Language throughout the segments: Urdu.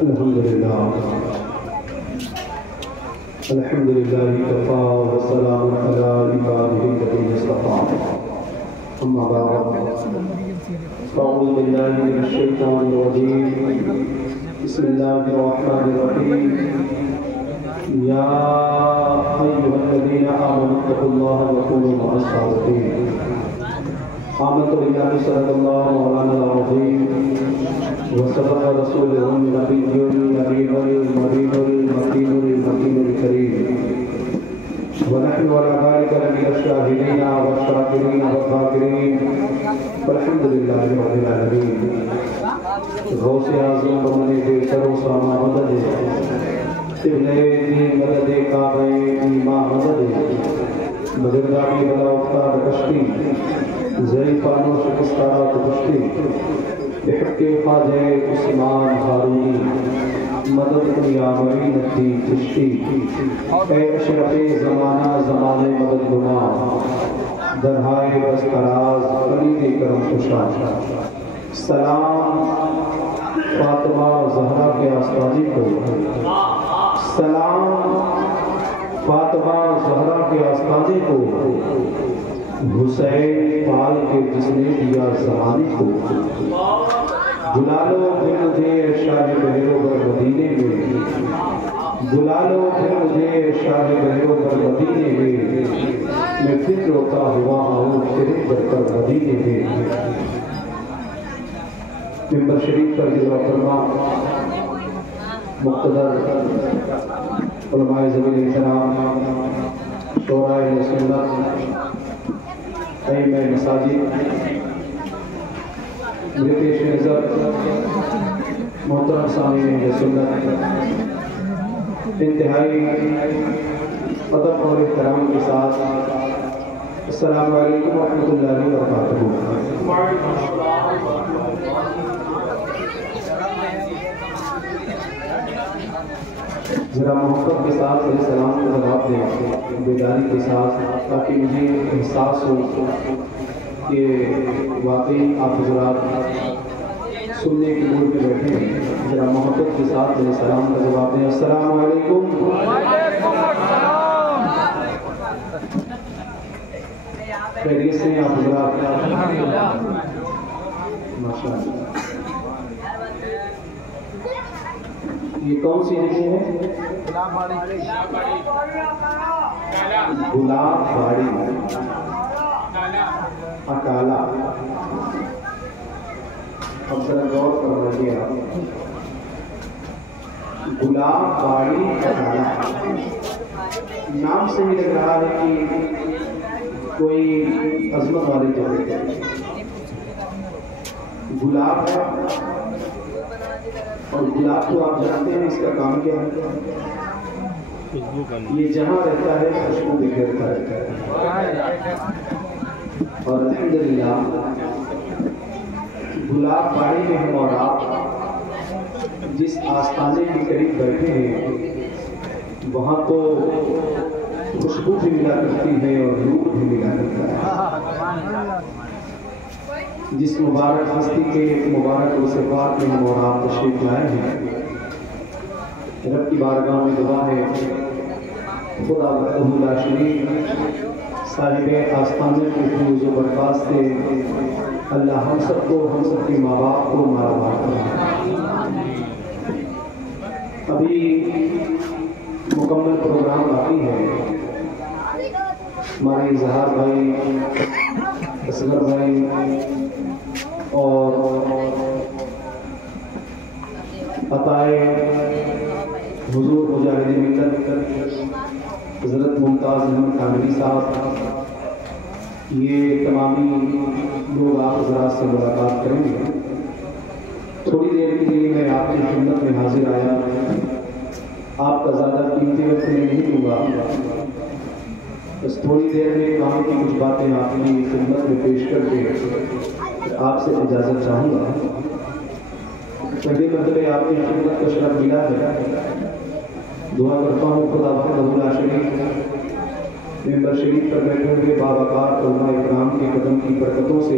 الحمدللہ کفا والسلام علی عبادہ الذین اصطفى اما بعد اعوذ باللہ من الشیطان الرجیم بسم اللہ الرحمن الرحیم یا ایھا الذین آمنوا اتقوا اللہ وکونوا مع الصادقین آمنت باللہ صدق اللہ مولانا العظیم وصدق رسولہ النبی الامین المبین المتین المکین الکریم ونحن على ذلك لمن الشاهدين والشاكرين والذاكرين والحمد لله رب العالمين غوث اعظم بمن بہتر و ساما مدد ابن دین مدد کعبہ ایمان مدد مددگاری بلا افتاد کشتی زی پانو شکستارات کشتی بحق خواجہ عثمان ہارونی مدد دنیا مرین تھی چشتی اے اشرف زمانہ زمان مدد گما درہائے بستراز قلید کرم خوشا سلام فاطمہ زہرا کے آستاجی کو سلام فاطمہ زہرا کے آستاجی کو حسین پال کے جس نے دیا زمانی کو بلالو پھر مجھے شاہ بہرو بر مدینے میں بلالو پھر مجھے شاہ بہرو بر مدینے میں فکر ہوتا ہوا ہوں شریف بر کر مدینے میں ممبر شریف پر جلوہ فرما مقتدر علماء ذوی احترام شورائے سنت ائمہ مساجد میرے پیش نظر محترم سامعین سنت انتہائی ادب اور احترام کے ساتھ السلام علیکم ورحمۃ اللہ وبرکاتہ۔ ذرا محبت کے ساتھ میرے سلام کو جواب دیں بیداری کے ساتھ تاکہ مجھے احساس ہو کہ واقعی آپ حضرات سننے کی موڈ پہ بیٹھے ہیں۔ ذرا محبت کے ساتھ میرے سلام کا جواب دیں السلام علیکم۔ خیریت سے ہیں آپ حضرات؟ ماشاءاللہ۔ یہ کون سی جگہ ہے؟ گلاب باڑی اکالا۔ اب ذرا غور کر رہیے آپ، گلاب باڑی اکالا نام سے ہی لگ رہا ہے کہ کوئی عظمت والی جگہ گلاب ہے، اور گلاب تو آپ جانتے ہیں اس کا کام کیا ہے، یہ جہاں رہتا ہے خوشبو بکھیرتا رہتا ہے۔ اور الحمدللہ گلاب باڑی میں ہم اور آپ جس آستانے کے قریب بیٹھے ہیں وہاں تو خوشبو بھی ملا کرتی ہے اور نور بھی ملا کرتا ہے۔ جس مبارک ہستی کے مبارک وصفات میں ہم اور آپ تشریف لائے ہیں، رب کی بارگاہ میں دعا ہے خدا وحدہ لا شریک صاحب آستانے کی فیض و برکات سے اللہ ہم سب کو، ہم سب کے ماں باپ کو مارا کرے۔ ابھی مکمل پروگرام باقی ہے۔ ہمارے اظہار بھائی، اصغر بھائی اور عطائے حضور مجاہد ملت حضرت ممتاز احمد کاملی صاحب، یہ تمامی لوگ آپ حضرات سے ملاقات کریں گے۔ تھوڑی دیر کے لیے میں آپ کی خدمت میں حاضر آیا، آپ کا زیادہ قیمتی وقت میں نہیں لوں گا، بس تھوڑی دیر میں کام کی کچھ باتیں آپ کی خدمت میں پیش کر کے آپ سے اجازت چاہوں گا۔ پہلے مرتبہ آپ کی خدمت کا شرف ملا ہے، دعا کرتا ہوں خدا وحدہ لا شریک ممبر شریف پر بیٹھے ہوئے باوقار علماء اکرام کے قدم کی برکتوں سے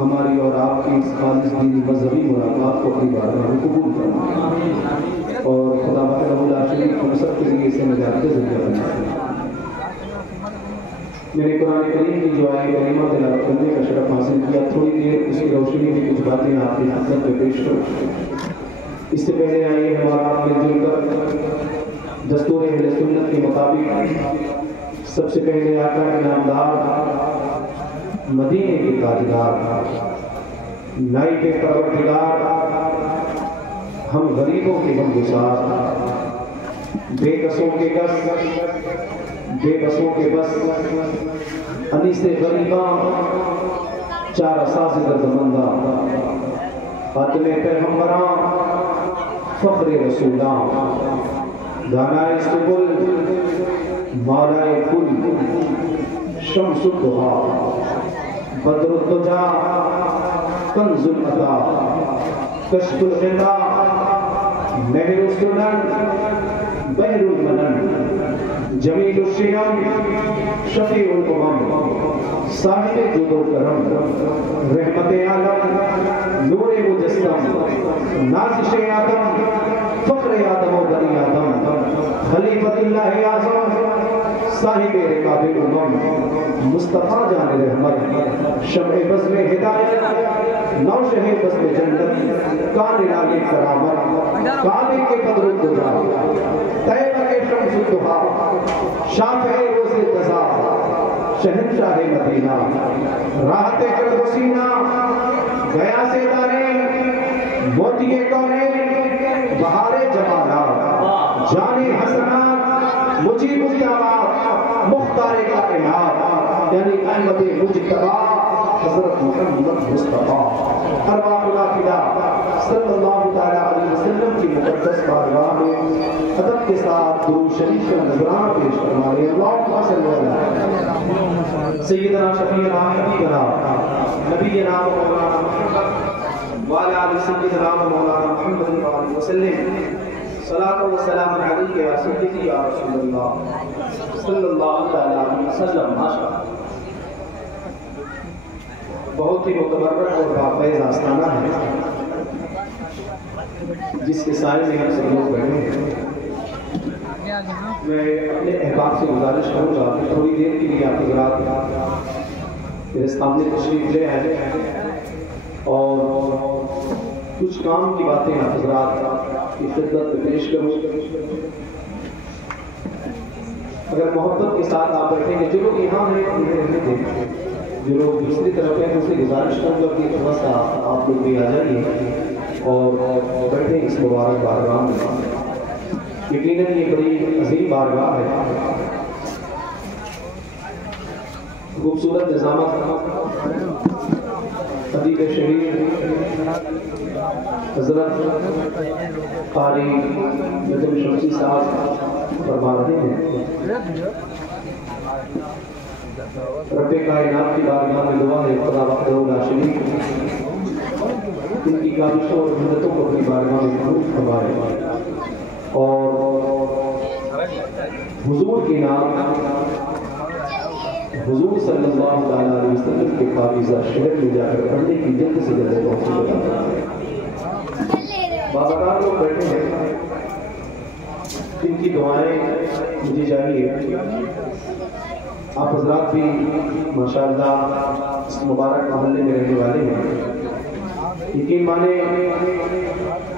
ہماری اور آپ کی اس خالص دینی مذہبی ملاقات کو اپنی بارگاہ میں قبول کرنا۔ سب کے ذریعہ بنائے. میں نے قرآن کریم کی جو آئے کریمہ تلاوت کرنے کا شرف حاصل کیا. تھوڑی دیر اس کی روشنی میں کچھ باتیں آپ کی خدمت میں پیش کروں. اس سے پہلے آئیے ہمارا مل جل کر دستور اہل سنت کے مطابق سب سے پہلے آقا انعامدار مدینے کے تاجدار نائب پروردگار ہم غریبوں کے غمگسار بے کسوں کے کس بے بسوں کے بس انیس غریباں چارہ ساز دردمندہ خاتم پیغمبراں فخر رسولاں دانائے سبل مالائے کل شمس الضحیٰ بدر الدجا کنز العطا کشف الغطا مہر السنن بحر المنن جمیل الشیام شفیع الامم صاحب جود و کرم رحمت عالم نور مجسم نازش آدم فخر آدم و بنی آدم خلیفۃ اللہ اعظم صاحب رکاب الامم مصطفیٰ جان رحمت شمع بزم ہدایت نوشہ بزم جنت کان نالی کرامت کعبے کے بدر الدجا طیبہ کے شمس الضحیٰ شافع روز قضا شہنشاہ مدینہ راحت قلب و سینہ گیا سے دارین موتی کونین بہار جمالات جان حسنات مجیب الدعوات مختار کائنات یعنی احمد مجتبی حضرت محمد مصطفیٰ ارواح الافدہ صلی اللہ تعالی علیہ وسلم کی مقدس بارگاہ میں ادب کے ساتھ درود شریف کا نذرانہ پیش فرمائے. اللہم صلی علی سیدنا شفیعنا حبیبنا نبینا مولانا محمد وعلی آل سیدنا مولانا محمد وعلی وسلم صلاۃ و سلام علیک یا سیدی یا رسول اللہ صلی اللہ تعالی علیہ وسلم. ماشاءاللہ بہت ہی متبرک اور بافیض آستانہ ہے جس کے سائے میں ہم سب لوگ بیٹھے ہیں. میں اپنے احباب سے گزارش کروں گا کہ تھوڑی دیر کے لیے آپ حضرات میرے سامنے تشریف لے آئے اور کچھ کام کی باتیں آپ حضرات کی خدمت میں پیش کروں. اگر محبت کے ساتھ آپ بیٹھیں گے جو لوگ یہاں ہیں انہیں رہنے دیں, جو لوگ دوسری طرف ہیں ان سے گزارش کروں گا کہ تھوڑا سا آپ لوگ بھی آ جائیے اور بیٹھیں اس مبارک بارگاہ میں. یقیناً یہ بڑی عظیم بارگاہ ہے, خوبصورت نظامت ادیب شہید حضرت قاری نجم شمسی صاحب فرما رہے ہیں. رب کائنات کی بارگاہ میں دعا ہے خدا وحدہ لا شریک ان کی کاوشوں اور محنتوں کو اپنی بارگاہ میں قبول فرمائے اور حضور کے نام حضور صلی اللہ علیہ وسلم کے پاکیزہ شہر میں جا کر پڑھنے کی جلد سے جلد پہنچے. باباکار لوگ بیٹھے ہیں, ان کی دعائیں مجھے چاہیے. آپ حضرات بھی ماشاءاللہ اس مبارک محلے میں رہنے والے ہیں. یقین مانے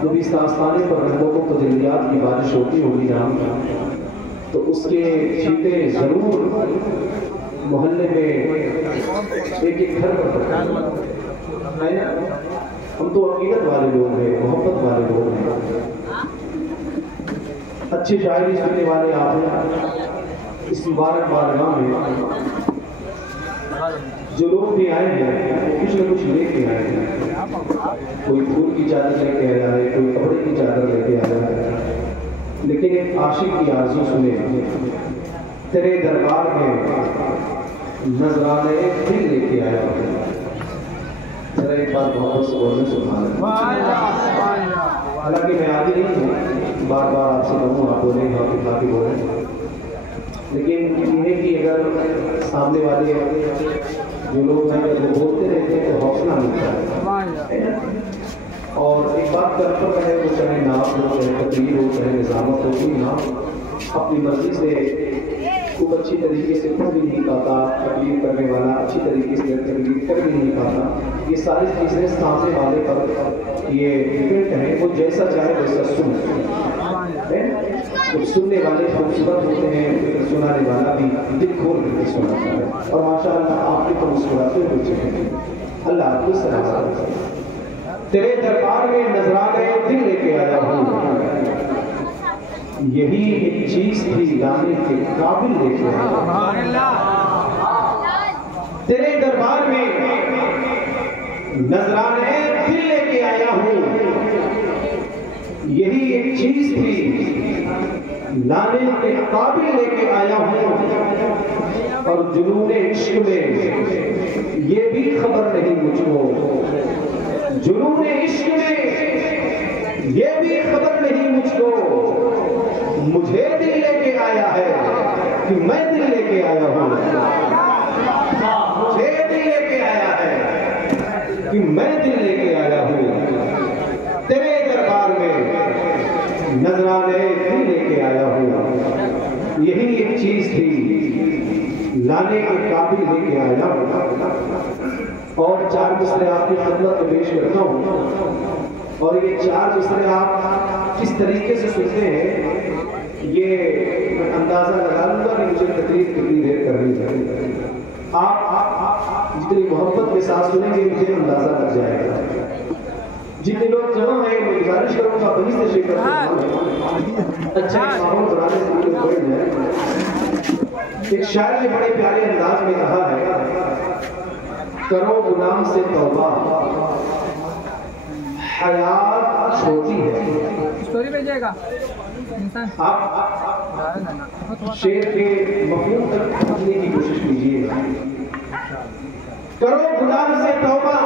جب اس آستانے پر رحمتوں کو تجلیات کی بارش ہوتی ہوگی جہاں تو اس کے چھیٹے ضرور محلے میں ایک ایک گھر پر. ہم تو عقیدت والے لوگ ہیں, محبت والے لوگ ہیں, اچھی شاعری سننے والے آپ ہیں. اس مبارک بارگاہ میں جو لوگ بھی آئے ہیں کچھ نہ کچھ لے کے آئے ہیں. کوئی پھول کی چادر لے کے آیا ہے, کوئی کپڑے کی چادر لے کے آیا ہے, لیکن ایک عاشق کی آرزو سنے. تیرے دربار میں نذرانے دل لے کے آیا ہے. ذرا ایک بات محبت سے بولنے سبحان اللہ. حالانکہ میں عادی نہیں ہوں بار بار آپ سے کہوں آپ بولیں آپ کافی بولیں, لیکن یہ ہے کہ اگر سامنے والے جو لوگ ہیں وہ بولتے رہتے ہیں تو حوصلہ ملتا ہے. اور ایک بات کرتا ہے وہ چاہے نام ہو, چاہے تقریر ہو, چاہے نظامت ہو, کوئی نام اپنی مرضی سے خوب اچھی طریقے سے پڑھ بھی نہیں پاتا، تکلیف کرنے والا اچھی طریقے سے تکلیف کر بھی نہیں پاتا، یہ ساری چیزیں سامنے والے پر یہ ڈپینڈ ہیں، وہ جیسا چاہے ویسا سننے والے خوبصورت ہوتے ہیں، سنانے والا بھی دل کھول کر سناتا ہے، اور ماشاء اللہ آپ کے تو مسکراتے ہوئے چلے، اللہ آپ کو سلامت۔ تیرے دربار میں نذرانے دل لے کے آیا ہوں، یہی ایک چیز تھی لانے کے قابل لے کے آیا ہوں، تیرے دربار میں نذرانے دل لے کے آیا ہوں، یہی ایک چیز تھی لانے کے قابل لے کے آیا ہوں، اور جنون عشق میں یہ بھی خبر نہیں مجھ کو، جنون عشق میں یہ بھی خبر نہیں مجھ کو، مجھے دل لے کے آیا ہے کہ میں دل لے کے آیا ہوں، مجھے دل لے کے آیا ہے کہ میں دل لے کے آیا ہوں، تیرے دربار میں نذرانے دل لے کے آیا ہوں، یہی ایک چیز تھی لانے کے قابل لے کے آیا ہوں، اور 4 مصرے آپ کی خدمت میں پیش کرتا ہوں، اور یہ 4 مصرے آپ کس طریقے سے سنتے ہیں یہ میں اندازہ لگا لوں گا کہ مجھے تقریر کتنی دیر کرنی ہے، آپ جتنی محبت کے ساتھ سنیں گے مجھے اندازہ لگ جائے گا، جتنے لوگ جمع ہیں میں گزارش کروں گا وہیں سے شیئر کرتے اچھا ماحول بنانے سے مجھے بڑھ جائے۔ ایک شاعر نے بڑے پیارے انداز میں کہا ہے، کرو گناہ سے توبہ حیات چھوٹی ہے، اسٹوری بھیجیے گا آپ شعر کے مفہوم تک پہنچنے کی کوشش کیجیے گا، کرو گناہ سے توبہ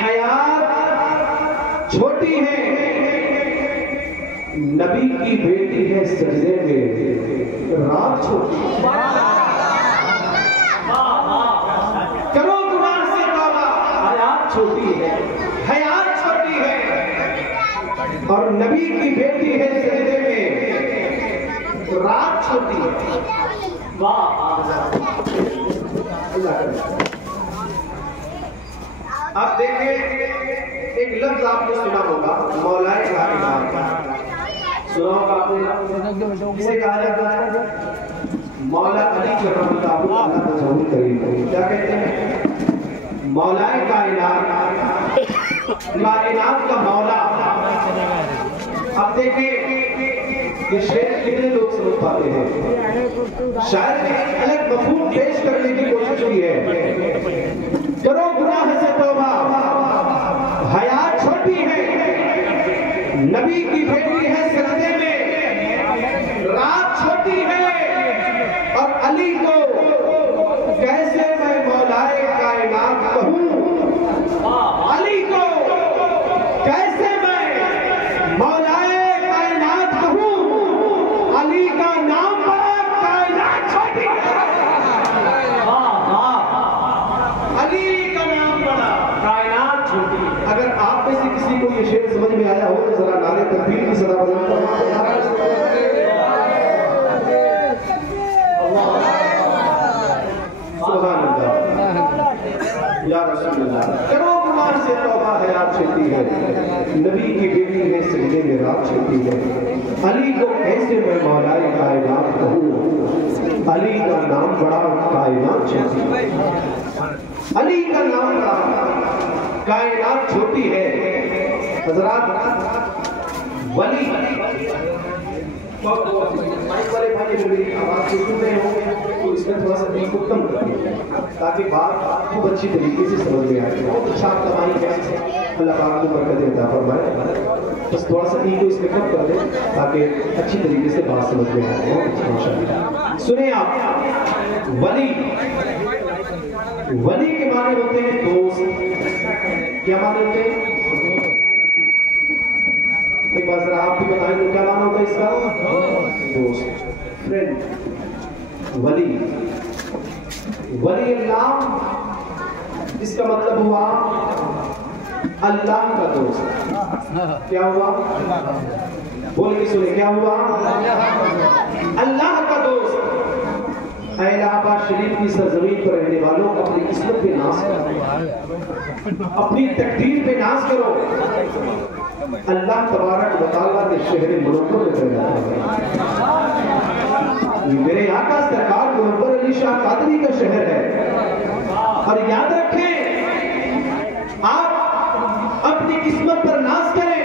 حیات چھوٹی ہے، نبی کی بیٹی ہے سجدے میں رات چھوٹی ہے، کرو گناہ سے توبہ حیات چھوٹی ہے، حیات چھوٹی ہے، اور نبی کی بیٹی ہے سجدے میں رات چھوٹی ہے، آپ دیکھیں ایک لفظ آپ نے سنا ہوگا مولائے کائنات، سنا ہوگا آپ نے، اسے کہا جاتا ہے مولا علی کرم اللہ تجاوز کریم، کیا کہتے ہیں مولائے کائنات، کائنات کا مولا۔ اب دیکھیں یہ شعر کتنے لوگ سمجھ پاتے ہیں، شاعر نے ایک الگ مفہوم پیش کرنے کی کوشش کی ہے، کرو گناہ سے توبہ حیات چھوٹی ہے، نبی کی بیٹی ہے سجدے میں رات چھوٹی ہے، اور علی کو کیسے میں مولائے کائنات کہوں، علی کو کیسے میں مولائے کائنات کہوں، علی کا نام بڑا کائنات چھوٹی ہے، علی کا نام بڑا کائنات چھوٹی ہے۔ اگر آپ میں سے کسی کو یہ شعر سمجھ میں آیا ہو تو ذرا نعرے تکبیر کی صدا بلند فرمائیں، سبحان اللہ یا رسول اللہ۔ کرو گناہ سے توبہ حیات چھوٹی ہے، نبی کی بیٹی ہے سجدے میں رات چھوٹی ہے، علی کو کیسے میں مولائے کائنات کہوں، علی کا نام بڑا کائنات چھوٹی ہے، علی کا نام بڑا کائنات چھوٹی ہے۔ حضرات ولی مائک والے بھائی میری آواز کو سن رہے ہوں تو اس میں تھوڑا سا دل کو کم کریں تاکہ بات خوب اچھی طریقے سے سمجھ میں آئے، بہت اچھا کمائی ہے، اللہ پاک کو برکت عطا فرمائے، بس تھوڑا سا دل کو اس میں کم کر دیں تاکہ اچھی طریقے سے بات سمجھ میں آئے، بہت اچھا انشاءاللہ۔ سنیں آپ، ولی ولی کے معنی ہوتے ہیں دوست، کیا معنی ہوتے ہیں؟ ایک بار ذرا آپ بھی بتائیں تو کیا معنی ہوتا ہے اس کا؟ دوست، فرینڈ، ولی، ولی اللہ، اس کا مطلب ہوا اللہ کا دوست کیا ہوا؟ بول کے سنے کیا ہوا؟ اللہ کا دوست۔ اے الہ آباد شریف کی سرزمین پر رہنے والوں، اپنی قسمت پہ ناز کرو، اپنی تقدیر پہ ناز کرو۔ اللہ تبارک و تعالیٰ کے شہر منور میں پیدا ہے، یہ میرے آقا سرکار منور علی شاہ قادری کا شہر ہے۔ اور یاد رکھیں، آپ اپنی قسمت پر ناز کریں،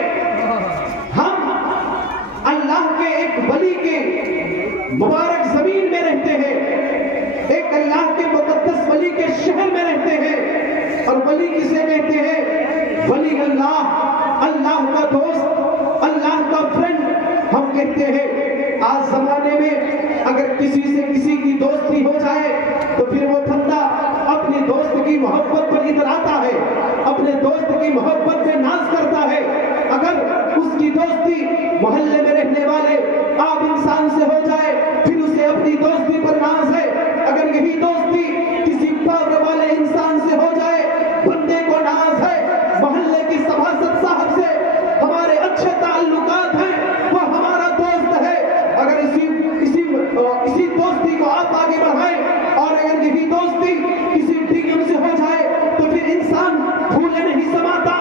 ہم اللہ کے ایک ولی کے مبارک زمین میں رہتے ہیں، ایک اللہ کے مقدس ولی کے شہر میں رہتے ہیں۔ اور ولی کسے کہتے ہیں؟ ولی اللہ، اللہ کا دوست، اللہ کا فرینڈ ہم کہتے ہیں۔ آج زمانے میں اگر کسی سے کسی کی دوستی ہو جائے تو پھر وہ بندہ اپنے دوست کی محبت پر اتراتا ہے، اپنے دوست کی محبت پہ ناز کرتا ہے۔ اگر اس کی دوستی محلے میں رہنے والے عام انسان سے ہو جائے پھر اسے اپنی دوستی پر ناز ہے۔ اگر یہی دوستی کسی پاور والے انسان سے ہو جائے بندے کو ناز ہے۔ محلے کی سبھاسد صاحب سے ہمارے اچھے تعلقات ہیں، وہ ہمارا دوست ہے۔ اگر اسی دوستی کو آپ آگے بڑھائیں اور اگر یہی دوستی کسی ڈیم سے ہو جائے تو پھر انسان بھولے نہیں سماتا۔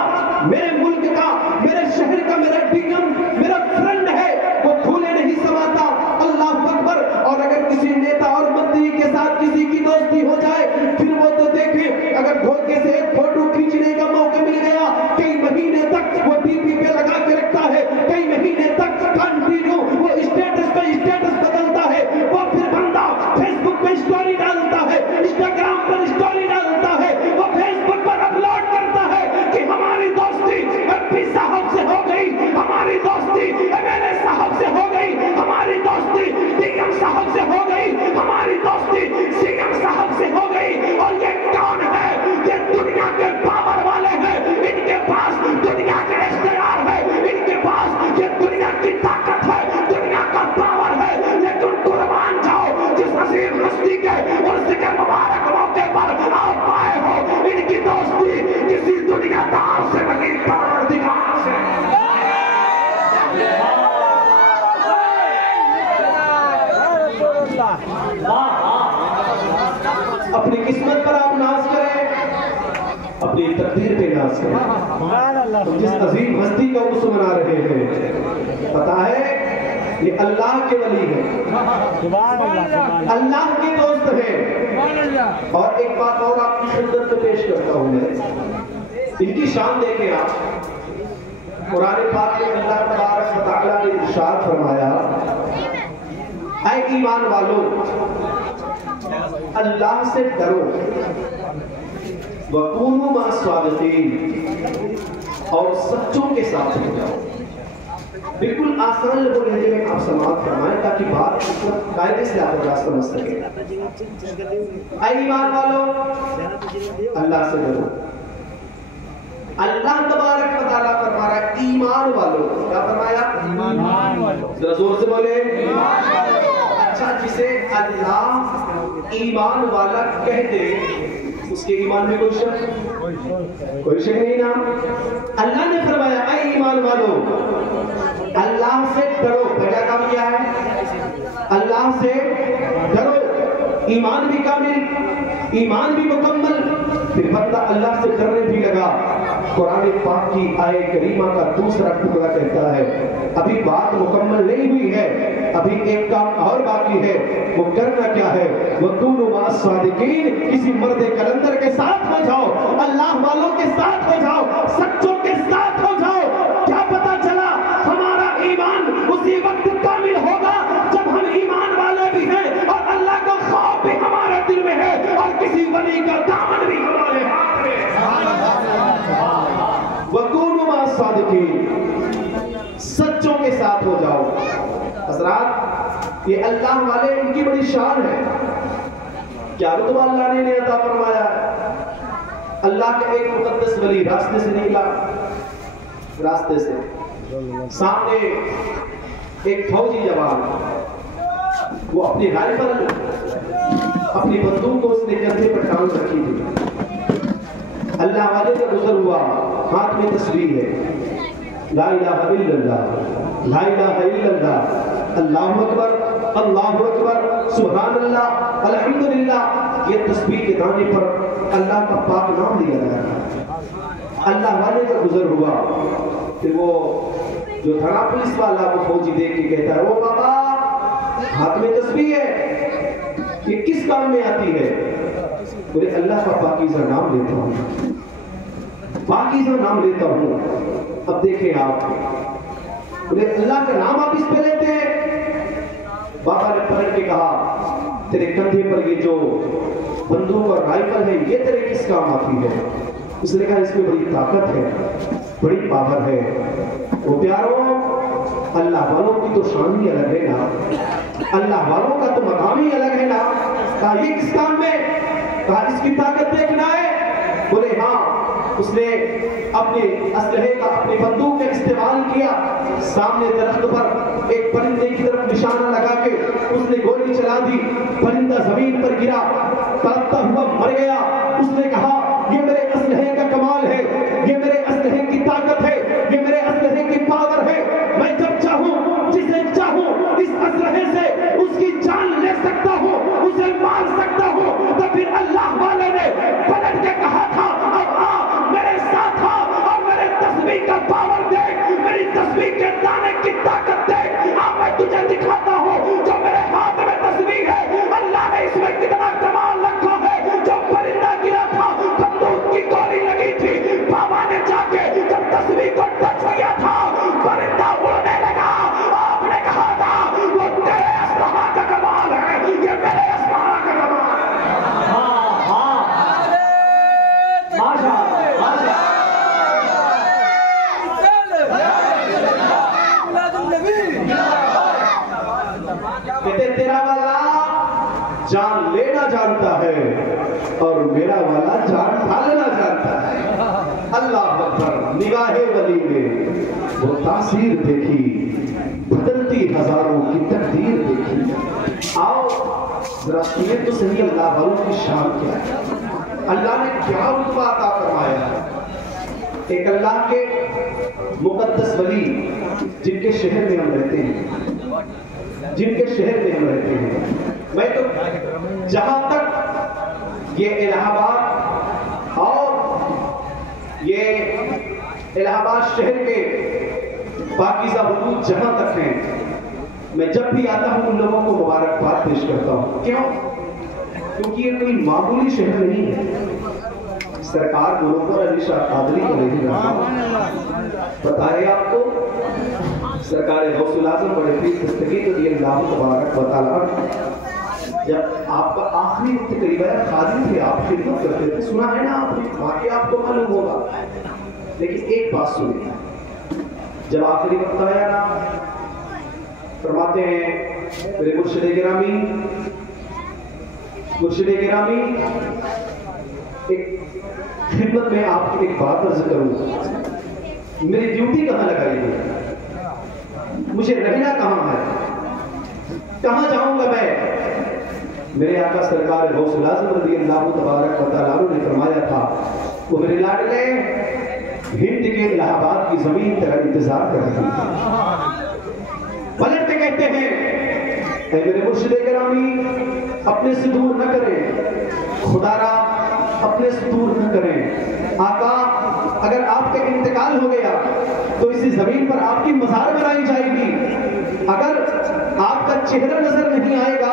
میرے ملک کا، میرے شہر کا میرا ڈیم میرا فرینڈ ہے، وہ بھولے نہیں سماتا۔ اللہ اکبر۔ اور اگر کسی نیتا اور منتری کے ساتھ کسی کی دوستی ہو جائے پھر وہ تو دیکھیں، اگر دھوکے سے ایک فوٹو کھینچنے کا موقع مل گیا کئی مہینے تک وہ ڈی پی پہ لگا کے رکھتا ہے، کئی مہینے تک کنٹینیو وہ اسٹیٹس پہ اسٹیٹس بدلتا ہے۔ وہ پھر بندہ فیس بک پہ اسٹوری ڈالتا ہے، انسٹاگرام پر اسٹوری ڈالتا ہے، وہ فیس بک پر اپلوڈ کرتا ہے کہ ہماری دوستی ایم پی صاحب سے ہو گئی، ہماری دوستی ایم ایل اے صاحب سے ہو گئی، ہماری دوستی ڈی ایم صاحب سے ہو گئی، ہماری دوستی سی ایم صاحب سے ہو گئی۔ اور یہ کون ہے؟ یہ دنیا کے پاور والے ہیں، ان کے پاس دنیا کے اختیار ہے، ان کے پاس یہ دنیا کی طاقت ہے، دنیا کا پاور ہے۔ لیکن قربان جاؤ جس عظیم ہستی کے عرس کے مبارک موقع پر آپ آئے ہو، ان کی دوستی کسی دنیا دار سے نہیں، پروردگار سے۔ اپنی قسمت پر آپ ناز کریں، اپنی تقدیر پہ ناز کریں۔ جس عظیم ہستی کا عرس منا رہے ہیں، پتا ہے یہ اللہ کے ولی ہیں، اللہ کے دوست ہیں۔ اور ایک بات اور آپ کی خدمت میں پیش کرتا ہوں میں، ان کی شان دیکھیں آپ۔ قرآن پاک میں اللہ تبارک و تعالیٰ نے ارشاد فرمایا، اے ایمان والو اللہ سے ڈرو، وَقُونُوا مَعَ الصَّادِقِينَ، اور سچوں کے ساتھ ہو جاؤ۔ بالکل آسان لوگوں لہجے میں آپ سماعت فرمائیں تاکہ بات قاعدے سے آپ راستہ سمجھ سکیں۔ اے ایمان والو اللہ سے ڈرو۔ اللہ تبارک و تعالیٰ فرما رہا ہے ایمان والو، کیا فرمایا؟ ایمان والو۔ ذرا زور سے بولے ایمان والو۔ اچھا، جسے اللہ ایمان والا کہہ دے اس کے ایمان میں کوئی شک نہیں نا۔ اللہ نے فرمایا اے ایمان والو اللہ سے ڈرو۔ پہلا کام کیا ہے؟ اللہ سے ڈرو۔ ایمان بھی کامل، ایمان بھی مکمل، پھر بندہ اللہ سے ڈرنے بھی لگا۔ قرآن پاک کی آیت کریمہ کا دوسرا ٹکڑا کہتا ہے ابھی بات مکمل نہیں ہوئی ہے، ابھی ایک کام اور باقی ہے۔ وہ کرنا کیا ہے؟ وَقُونُوا مَعَ الصَّادِقِينَ، کسی مرد کلندر کے ساتھ ہو جاؤ، اللہ والوں کے ساتھ ہو جاؤ، سچوں کے ساتھ ہو جاؤ۔ کیا پتا چلا؟ ہمارا ایمان اسی وقت کامل ہوگا جب ہم ایمان والے بھی ہیں اور اللہ کا خوف بھی ہمارے دل میں ہے اور کسی ولی کا دامن بھی ہمارے ہاتھ میں ہے۔ وَقُونُوا مَعَ الصَّادِقِينَ، سچوں کے ساتھ ہو جاؤ۔ حضرات یہ اللہ والے ان کی بڑی شان ہے۔ کیا رتبہ اللہ نے عطا فرمایا؟ اللہ کے ایک مقدس ولی راستے سے نکلا، راستے سے سامنے ایک فوجی جوان، وہ اپنی رائفل اپنی بندوق کو اس نے کندھے پر ٹانگ رکھی تھی۔ اللہ والے کا گزر ہوا، ہاتھ میں تسبیح ہے، لا الہ الا اللہ، لا الہ الا اللہ، اللہ اکبر، سبحان اللہ، الحمدللہ، یہ تسبیح کے دانے پر اللہ کا پاک نام لیا جاتا ہے۔ اللہ والے کا گزر ہوا کہ وہ جو تھا پولیس والا وہ فوجی دیکھ کے کہتا ہے او بابا ہاتھ میں تسبیح ہے، یہ کس کام میں آتی ہے؟ بولے اللہ کا پاکیزہ نام لیتا ہوں، پاکیزہ نام لیتا ہوں۔ اب دیکھیں آپ، بولے اللہ کا نام آپ اس پہ لیتے ہیں؟ بابا نے پلٹ کے کہا تیرے کندھے پر یہ جو بندوق اور رائفل ہے یہ تیرے کس کام آتی ہے؟ اس نے کہا اس میں بڑی طاقت ہے، بڑی پاور ہے۔ وہ پیاروں، اللہ والوں کی تو شان ہی الگ ہے نا، اللہ والوں کا تو مقام ہی الگ ہے نا۔ کہا یہ کس کام میں؟ کہا اس کی طاقت دیکھنا ہے؟ بولے ہاں۔ اس نے اپنے اسلحے کا، اپنی بندوق کا استعمال کیا، سامنے درخت پر ایک پرندے کی طرف نشانہ لگا کے اس نے گولی چلا دی، پرندہ زمین پر گرا، تڑپتا ہوا مر گیا۔ اس نے کہا یہ میرے اسلحے کا کمال ہے، یہ میرے اسلحے کی طاقت ہے، یہ میرے اسلحے کی پاور ہے، میں جب چاہوں جسے چاہوں اس اسلحے سے اس کی جان لے سکتا ہوں، اسے مار سکتا ہوں۔ تو پھر اللہ والے نے پلٹ کے کہا تھا اب آ میرے ساتھ آ اور میرے تسبیح کا پاور دیکھ، میری تسبیح کے دانے کی طاقت دیکھ، آ میں تجھے دکھاتا ہوں جو میرے ہاتھ میں تسبیح ہے اللہ نے اس میں کتنا کمال رکھا ہے۔ جو پرندہ گرا تھا بندوق کی گولی لگی تھی، بابا نے جا کے جب تسبیح کو ٹچ کیا تھا پرندہ اڑنے لگا۔ آپ نے کہا تھا وہ تیرے اسلحہ کا کمال ہے، یہ میرے اسلحہ کا کمال ہے۔ ہاں ہاں ماشاء کہتے تیرا والا جان لینا جانتا ہے اور میرا والا جان ڈالنا جانتا ہے۔ اللہ اکبر۔ نگاہ ولی نے وہ تاثیر دیکھی، بدلتی ہزاروں کی تقدیر دیکھی۔ آؤ ذرا سنیں تو صحیح اللہ والوں کی شان کیا ہے، اللہ نے کیا رتبہ عطا فرمایا ہے۔ ایک اللہ کے مقدس ولی جن کے شہر میں ہم رہتے ہیں، جن کے شہر میں ہم رہتے ہیں، میں تو جہاں تک یہ الہ آباد اور یہ الہ آباد شہر کے پاکیزہ حدود جہاں تک ہیں، میں جب بھی آتا ہوں ان لوگوں کو مبارکباد پیش کرتا ہوں۔ کیوں؟ کیونکہ یہ کوئی معمولی شہر نہیں ہے۔ سرکار منور علی شاہ قادری علیہ السلام بتائے آپ کو، سرکار غوث الاعظم بڑے پیر دستگیر رضی اللہ تبارک و تعالی جب آپ کا آخری وقت قریب ہے، خادم تھے، آپ خدمت کرتے تھے، سنا ہے نا آپ نے، واقعی آپ کو معلوم ہوگا۔ لیکن ایک بات سنیں، جب آخری وقت آیا نا، فرماتے ہیں میرے مرشد گرامی، مرشد گرامی ایک خدمت میں آپ کی ایک بات عرض کروں، میری ڈیوٹی کہاں لگائی ہے، مجھے رہنا کہاں ہے، کہاں جاؤں گا میں؟ میرے آقا سرکار غوث الاعظم رضی اللہ تبارک و تعالیٰ نے فرمایا تھا وہ میرے لاڈلے ہند کے الہ آباد کی زمین تیرا انتظار کر رہی ہے۔ پلٹ کے کہتے ہیں اے میرے مرشد گرامی اپنے سے دور نہ کریں، خدا را اپنے سے دور نہ کریں۔ آقا اگر آپ کا انتقال ہو گیا تو اسی زمین پر آپ کی مزار بنائی جائے گی، اگر آپ کا چہرہ نظر نہیں آئے گا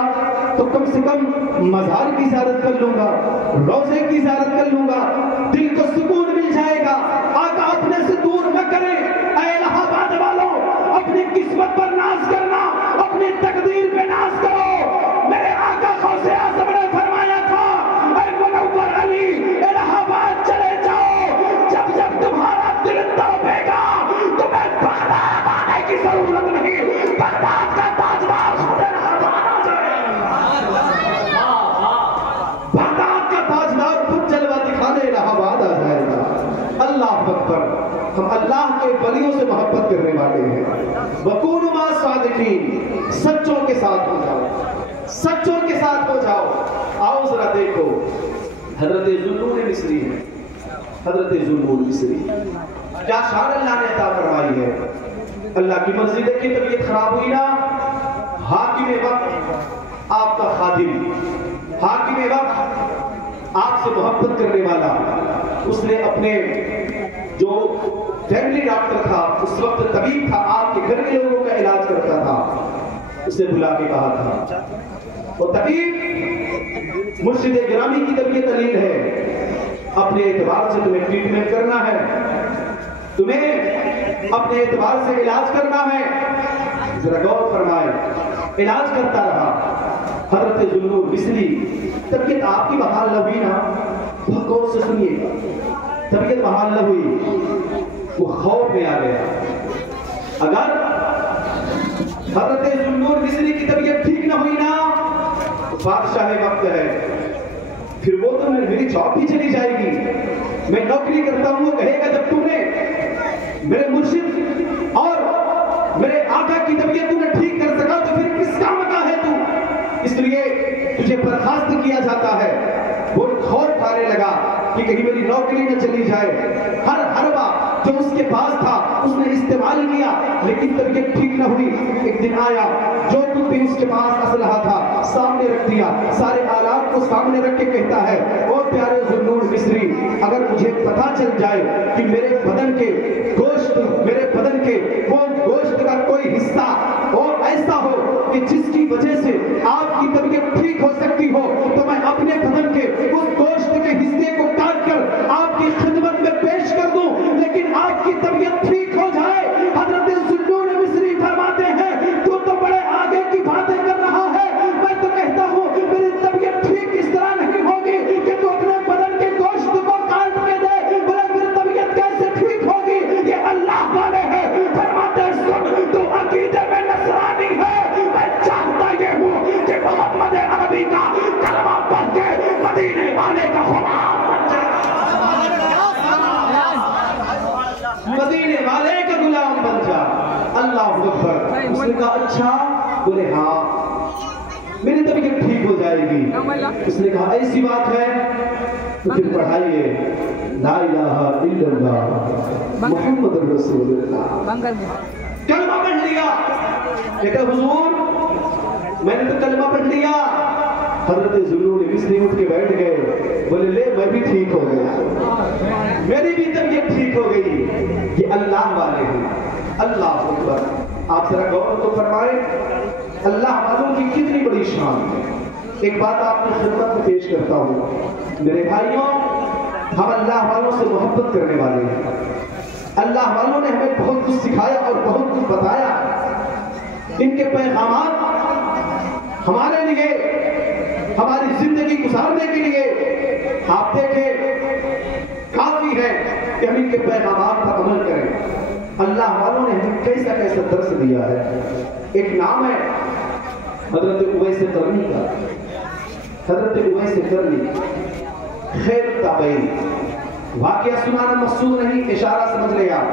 تو کم سے کم مزار کی زیارت کر لوں گا، روضے کی زیارت کر لوں گا، دل کو سکون مل جائے گا۔ آقا اپنے سے دور نہ کریں۔ اے الہ آباد والوں، اپنی قسمت پر ناز کرنا، اپنی تقدیر پہ ناز کرو۔ میرے آقا غوث اعظم نے فرمایا تھا اے منور علی الہ آباد چلے جاؤ، جب جب تمہارا دل تڑپے گا تمہیں بغداد آنے کی ضرورت نہیں، بغداد کا تاجدار خود رہبان آ جائے گا، بغداد کا تاجدار خود جلوہ دکھانے الہ آباد آ جائے گا۔ اللہ اکبر۔ ہم اللہ کے ولیوں سے محبت کرنے والے ہیں۔ وَكُونُوا مَعَ الصَّادِقِينَ، سچوں کے ساتھ ہو جاؤ، سچوں کے ساتھ ہو جاؤ۔ آؤ ذرا دیکھو، حضرت ذوالنور مصری ہے، حضرت ذوالنور مصری، کیا شان اللہ نے عطا فرمائی ہے. اللہ کی مرضی دیکھیں طبیعت خراب ہوئی نا، حاکم وقت آپ کا خادم، حاکم وقت آپ سے محبت کرنے والا، اس نے اپنے جو فیملی ڈاکٹر تھا، اس وقت طبیب تھا، آپ کے گھر کے لوگوں کا علاج کرتا تھا، اسے بلا کے کہا تھا وہ طبیب مرشد گرامی کی طبیعت علیل ہے، اپنے اعتبار سے تمہیں ٹریٹمنٹ کرنا ہے، تمہیں اپنے اعتبار سے علاج کرنا ہے. ذرا غور فرمائے، علاج کرتا رہا. حضرت ذوالنور مصری طبیعت آپ کی بحال نہ ہوئی نا، بہت غور سے سنیے گا، طبیعت بحال نہ ہوئی، وہ خوف میں آ گیا. اگر حضرت ذوالنور مصری کی طبیعت ٹھیک نہ ہوئی نا، بادشاہ وقت ہے، پھر وہ تو میری جاب بھی چلی جائے گی. میں نوکری کرتا ہوں، وہ کہے گا جب تم نے میرے مرشد اور میرے آقا کی طبیعت تم نے ٹھیک کر سکا تو پھر کس کام کا ہے تو، اس لیے تجھے برخاست کیا جاتا ہے. وہ خوف کھانے لگا کہ کہیں میری نوکری نہ چلی جائے. ہر حربہ جو اس کے پاس تھا اس نے استعمال کیا، لیکن طبیعت ٹھیک نہ ہوئی. ایک دن آیا، جو کچھ بھی اس کے پاس اسلحہ تھا سامنے رکھ دیا، سارے آلات کو سامنے رکھ کے کہتا ہے او پیارے ذوالنور مصری، اگر مجھے پتا چل جائے کہ میرے بدن کے گوشت، میرے بدن کے وہ گوشت کا کوئی حصہ اور ایسا ہو کہ جس کی وجہ سے آپ کی طبیعت ٹھیک ہو سکتی ہو، تو میں اپنے بدن کے اس گوشت کے حصے کو کاٹ کر آپ کی خدمت میں پیش کر دوں، لیکن آپ کی طبیعت ٹھیک ہو جائے. حضرت ذوالنور مصری فرماتے ہیں تو بڑے آگے کی باتیں کر رہا ہے، میں تو کہتا ہوں میری طبیعت ٹھیک اس طرح نہیں ہوگی کہ تو اپنے بدن کے گوشت کو کاٹ کے دے، بولے میری طبیعت کیسے ٹھیک ہوگی؟ یہ اللہ والے ہیں. فرماتے ہیں سن، تو عقیدے میں نصرانی ہے، میں چاہتا یہ ہوں کہ محمد عربی کا کلمہ پڑھ کے مدینے والے کا غلام بن جائے، مدینے والے کا غلام بن جا. اللہ اکبر. اس نے کہا اچھا؟ بولے ہاں میری طبیعت ٹھیک ہو جائے گی. اس نے کہا ایسی بات ہے تو پھر پڑھائیے لا الہ الا اللہ محمد رسول اللہ. کلمہ پڑھ لیا. کہتا حضور میں نے تو کلمہ پڑھ لیا. حضرت ذوالنور مصری اٹھ کے بیٹھ گئے، بولے لے میں بھی ٹھیک ہو گیا، میری بھی طبیعت ٹھیک ہو گئی. یہ اللہ والے ہیں. اللہ اکبر. آپ ذرا غور تو فرمائیں اللہ والوں کی کتنی بڑی شان ہے. ایک بات آپ کی خدمت میں پیش کرتا ہوں میرے بھائیوں، ہم اللہ والوں سے محبت کرنے والے ہیں. اللہ والوں نے ہمیں بہت کچھ سکھایا اور بہت کچھ بتایا. ان کے پیغامات ہمارے لیے، ہماری زندگی گزارنے کے لیے آپ دیکھیں کافی ہے کہ ہم ان کے پیغامات پر عمل کریں. اللہ والوں نے ہمیں کیسا کیسا درس دیا ہے. ایک نام ہے حضرت اویس قرنی کا. حضرت اویس قرنی خیر التابعین. واقعہ سنانا مقصود نہیں، اشارہ سمجھ لے آپ.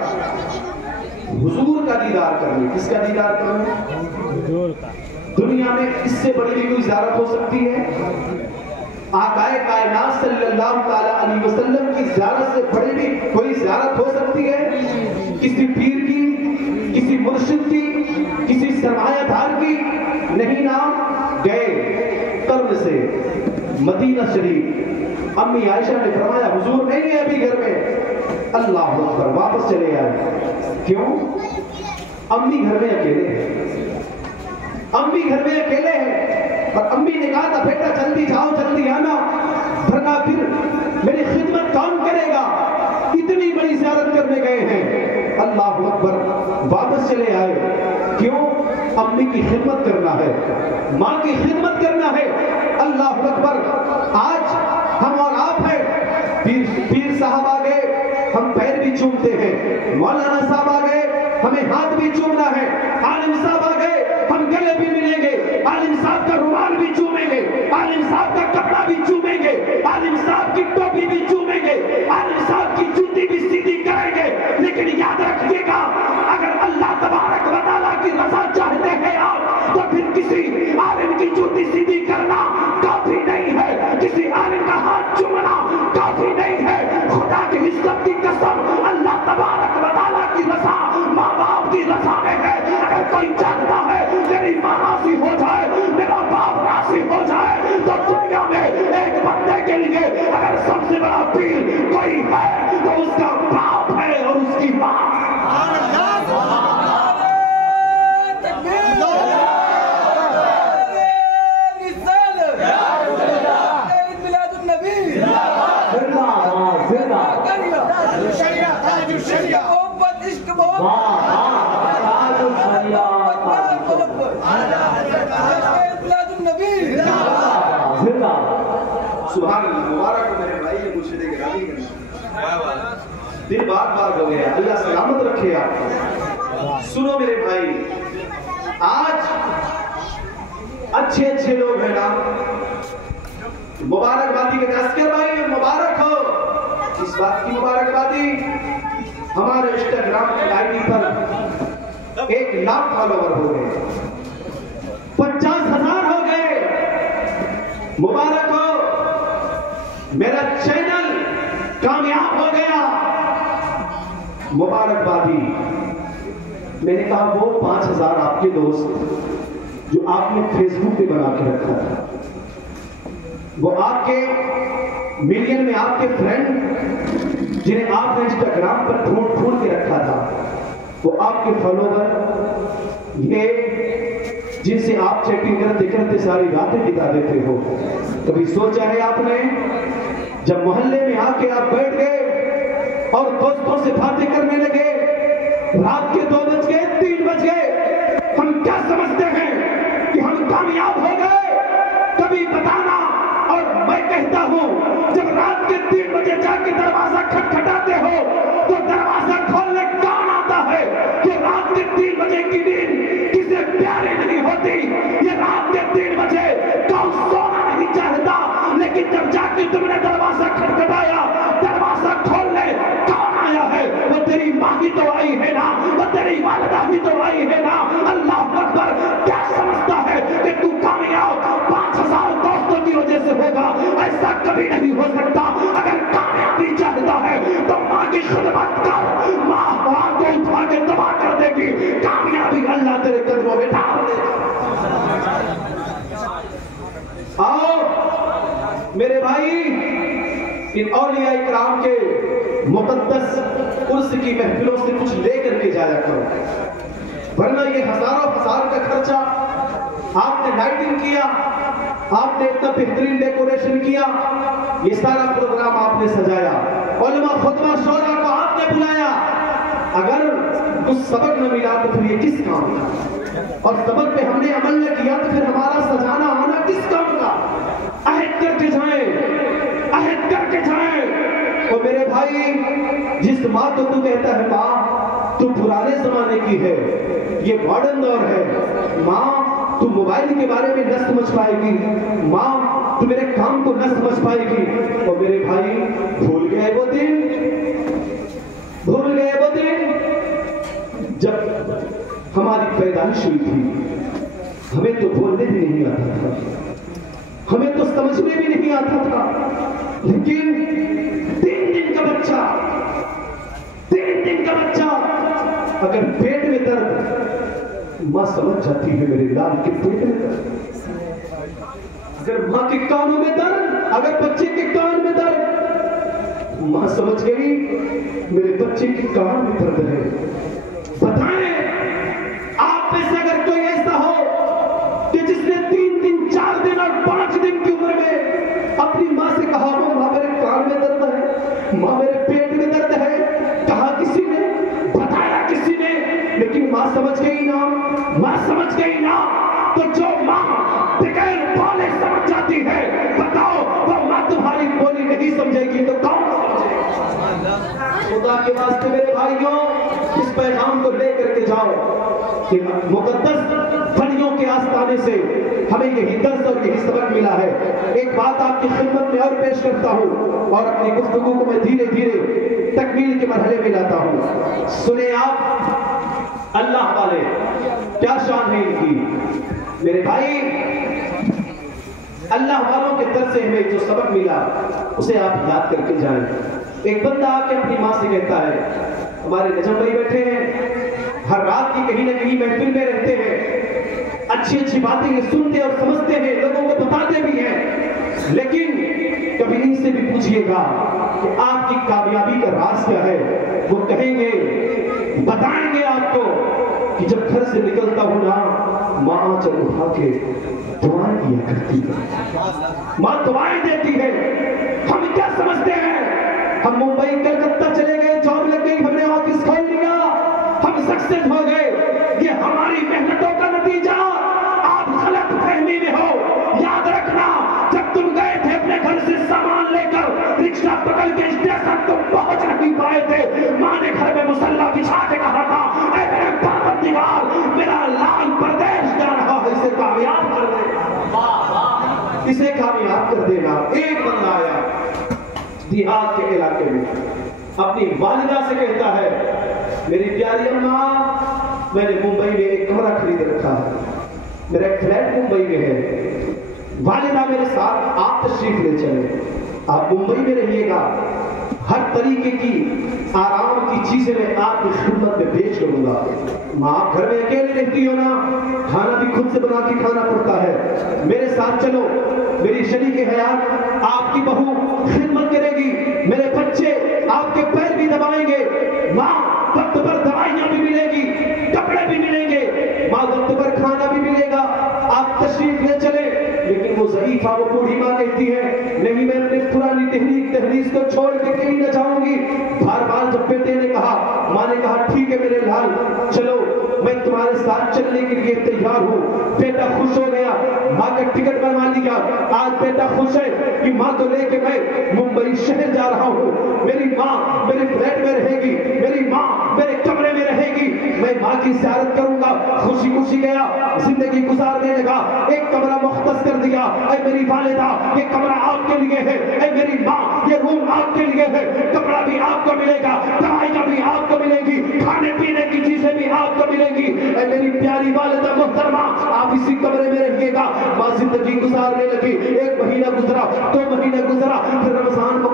حضور کا دیدار کرنے. کس کا دیدار کرنے؟ حضور کا. دنیا میں اس سے بڑی بھی کوئی زیارت ہو سکتی ہے؟ آقائے کائنات صلی اللہ تعالی علیہ وسلم کی زیارت سے بڑی بھی کوئی زیارت ہو سکتی ہے؟ کسی پیر کی، کسی مرشد کی، کسی سرمایہ دار کی نہیں. نام گئے قرن سے مدینہ شریف. امی عائشہ نے فرمایا حضور نہیں ہے ابھی گھر میں. اللہ اکبر. واپس چلے آئے. کیوں؟ امی گھر میں اکیلے ہیں. امی گھر میں اکیلے ہیں. اور امی نے کہا تھا بیٹا جلدی جاؤ، جلدی آنا، ورنہ پھر میری خدمت کون کرے گا؟ اتنی بڑی زیارت کرنے گئے ہیں. اللہ اکبر. واپس چلے آئے. کیوں؟ امی کی خدمت کرنا ہے، ماں کی خدمت کرنا ہے. اللہ اکبر. آج ہم اور آپ ہیں، پیر صاحب آ گئے ہم پیر بھی چومتے ہیں، مولانا صاحب آ گئے ہمیں ہاتھ بھی چومنا ہے، عالم صاحب آ گئے ہم گلے بھی ملیں گے، عالم صاحب کا رومال بھی چومیں گے، عالم صاحب کا کپڑا بھی چومیں گے، عالم صاحب کی ٹوپی بھی چومیں گے، عالم صاحب کی جوتی بھی سیدھی کریں گے. لیکن یاد رکھیے گا اگر اللہ تبارک و تعالیٰ کی رضا چاہتے ہیں آپ تو پھر کسی عالم کی جوتی سیدھی کرنا کافی نہیں ہے، کسی عالم کا ہاتھ چومنا کافی نہیں ہے. خدا کی عزت سبحان اللہ، مبارک ہو میرے بھائی، یہ مرشد گرامی ہے، دل بار بار ہو گیا، اللہ سلامت رکھے آپ کو۔ سنو میرے بھائی، آج اچھے لوگ ہیں نا، مبارکبادی کے اسکر بھائی مبارک ہو، اس بات کی مبارکبادی ہمارے انسٹاگرام کی آئی ڈی پر 1 لاکھ فالوور ہو گئے، 50,000 ہو گئے، مبارک ہو، میرا چینل کامیاب ہو گیا، مبارکبادی۔ میں نے کہا وہ 5,000 آپ کے دوست جو آپ نے فیس بک پہ بنا کے رکھا تھا، وہ آپ کے ملین میں آپ کے فرینڈ جنہیں آپ نے انسٹاگرام پر ڈھونڈ کے رکھا تھا، وہ آپ کے فالوور، یہ جن سے آپ چیٹنگ کرتے ساری راتیں بتا دیتے ہو، کبھی سوچا ہے آپ نے جب محلے میں آ کے آپ بیٹھ گئے اور دوستوں سے باتیں کرنے لگے، رات کے 2 بج گئے 3 بج گئے، ہم کیا سمجھتے ہیں کہ ہم کامیاب ہو گئے؟ کبھی بتانا۔ اور میں کہتا ہوں جب رات کے 3 بجے جا کے دروازہ کھٹکھٹاتے ہو تو دروازہ کھولنے کون آتا ہے؟ کہ رات کے 3 بجے کی نیند کسے پیاری نہیں ہوتی، یہ رات کے 3 بجے کون سونا نہیں چاہتا، لیکن جب جا کے تم نے دروازہ کھٹکھٹایا، دروازہ کھولنے کون آیا ہے؟ وہ تیری ماں ہی تو آئی ہے نا، وہ تیری والدہ ہی تو آئی ہے نا۔ اللہ اکبر، کیا سمجھتا ہے کہ تو کامیاب 5,000 دوستوں کی وجہ سے ہوگا؟ ایسا کبھی نہیں ہو سکتا۔ اگر کامیابی چاہتا ہے تو ماں کی خدمت کر، ماں کو اٹھا کے تباہ کر دے گی، کامیابی اللہ تیرے قدموں میں ڈال دے گا۔ آؤ میرے بھائی، ان اولیاء کرام کے مقدس عرس کی محفلوں سے کچھ لے کر کے جایا کرو، ورنہ یہ ہزاروں کا خرچہ آپ نے لائٹنگ کیا، آپ نے اتنا بہترین ڈیکوریشن کیا، یہ سارا پروگرام آپ نے سجایا، علماء خطبہ شورا کو آپ نے بلایا، اگر کچھ سبق نہ ملا تو پھر یہ کس کام کا؟ اور سبق پہ ہم نے عمل نہ کیا تو پھر ہمارا سجانا آنا کس کام کا؟ عہد کر کے جائیں، عہد کر کے جائیں۔ اور میرے بھائی، جس ماں کو تو کہتا ہے ماں تو پرانے زمانے کی ہے، یہ ماڈرن دور ہے، ماں تو موبائل کے بارے میں نہ سمجھ پائے گی، ماں تو میرے کام کو نہ سمجھ پائے گی۔ اور میرے بھائی، بھول گئے وہ دن، بھول گئے وہ دن جب ہماری پیدائش ہوئی تھی، ہمیں تو بولنے بھی نہیں آتا تھا، ہمیں تو سمجھنے بھی نہیں آتا تھا، لیکن 3 دن کا بچہ، 3 دن کا بچہ اگر پیٹ میں درد، ماں سمجھ جاتی ہے میرے لال کے پیٹ میں درد، اگر ماں کے کانوں میں درد، اگر بچے کے کان میں درد، ماں سمجھ گئی میرے بچے کے کان میں درد ہے۔ بتائیں آپ میں سے اگر کوئی ایسا ہو کہ جس نے 3 دن 4 دن اور 5 دن کی عمر میں اپنی ماں سے کہا ہو ماں میرے کان میں درد ہے، ماں میرے پیٹ میں درد ہے، کہا کسی نے، بتایا کسی نے، لیکن ماں سمجھ گئی نا، ماں سمجھ گئی نا، تو جو ماں بغیر بولے سمجھ جاتی ہے، بتاؤ وہ ماں تمہاری بولی نہیں سمجھے گی تو کون سمجھے؟ خدا کے واسطے میرے بھائیوں، اس پیغام کو لے کر کے جاؤ کہ مقدس ولیوں کے آستانے سے ہمیں یہی درس اور یہی سبق ملا ہے۔ ایک بات آپ کی خدمت میں اور پیش کرتا ہوں اور اپنی گفتگو کو میں دھیرے دھیرے تکمیل کے مرحلے میں لاتا ہوں۔ سنیں آپ، اللہ والے کیا شان ہے ان کی۔ میرے بھائی، اللہ والوں کے در سے ہمیں جو سبق ملا اسے آپ یاد کر کے جائیں۔ ایک بندہ آ کے اپنی ماں سے کہتا ہے، ہمارے نجم بھائی بیٹھے ہیں، ہر رات کی کہیں نہ کہیں محفل میں رہتے ہیں، اچھی اچھی باتیں یہ سنتے اور سمجھتے ہیں، لوگوں کو بتاتے بھی ہیں، لیکن کبھی ان سے بھی پوچھئے گا کہ آپ کی کامیابی کا راز کیا ہے، وہ کہیں گے، بتائیں گے آپ کو کہ جب گھر سے نکلتا ہوں نا، ماں آنچل اٹھا کے دعائیں کیا کرتی ہے، ماں دعائیں دیتی ہے۔ ہم کیا سمجھتے ہیں؟ ہم ممبئی کلکتہ چلے گئے، جاب لگ گئی، ہم نے آفس کھول لیا، ہم سکسیس ہو گئے، یہ ہماری محنتوں کا نتیجہ۔ آپ غلط فہمی میں ہو، یاد رکھنا جب تم گئے تھے اپنے گھر سے ماں نے گھر میں مصلی بچھا کے کہا تھا اے میرے پروردگار میرا لال پردیش جا رہا ہے، اسے کامیاب کر دے، اسے کامیاب کر دینا۔ ایک بندہ آیا دیہات کے علاقے میں، اپنی والدہ سے کہتا ہے میری پیاری اماں میں نے ممبئی میں ایک کمرہ خرید رکھا ہے، میرا ایک فلیٹ ممبئی میں ہے، والدہ میرے ساتھ آپ تشریف لے چلے، آپ ممبئی میں رہیے گا، ہر طریقے کی آرام کی چیزیں میں آپ کی خدمت میں بیچ لوں گا۔ ماں آپ گھر میں اکیلے رہتی ہو نا، کھانا بھی خود سے بنا کے کھانا پڑتا ہے، میرے ساتھ چلو، میری شریک حیات آپ کی بہو خدمت کرے گی، میرے بچے آپ کے پیر بھی دبائیں گے، ماں وقت پر دوائیاں بھی ملے گی، کپڑے بھی ملیں گے، ماں وقت پر کھانا بھی ملے گا، آپ تشریف لے چلے۔ لیکن وہ ضعیفہ وہ بوڑھی ماں کہتی ہے نہیں میں اپنی پرانی تحریک کو چھوڑ کے کہیں نہ جاؤں گی۔ بار بار جب بیٹے نے کہا، ماں نے کہا ٹھیک ہے میرے لال چلو میں تمہارے ساتھ چلنے کے لیے تیار ہوں۔ بیٹا خوش ہو گیا، ماں کا ٹکٹ بنوا لیا، آج بیٹا خوش ہے کہ ماں کو لے کے میں ممبئی شہر جا رہا ہوں، میری ماں میرے فلیٹ میں رہے گی، میری ماں میرے کمرے میں رہے گی، میں ماں کی زیارت کروں گا۔ خوشی خوشی گیا، زندگی گزارنے لگا، ایک کمرہ مختص کر دیا، اے میری والدہ یہ کمرہ آپ کے لیے ہے، اے میری ماں یہ روم آپ کے لیے ہے، کپڑا بھی آپ کو ملے گا، دوائیاں بھی آپ کو ملے گی، کھانے پینے کی چیزیں بھی آپ کو ملے گی، اے میری پیاری والدہ محترمہ آپ اسی کمرے میں رہیے گا۔ ماں زندگی گزارنے لگی، ایک مہینہ گزرا، 2 مہینے گزرا، پھر رمضان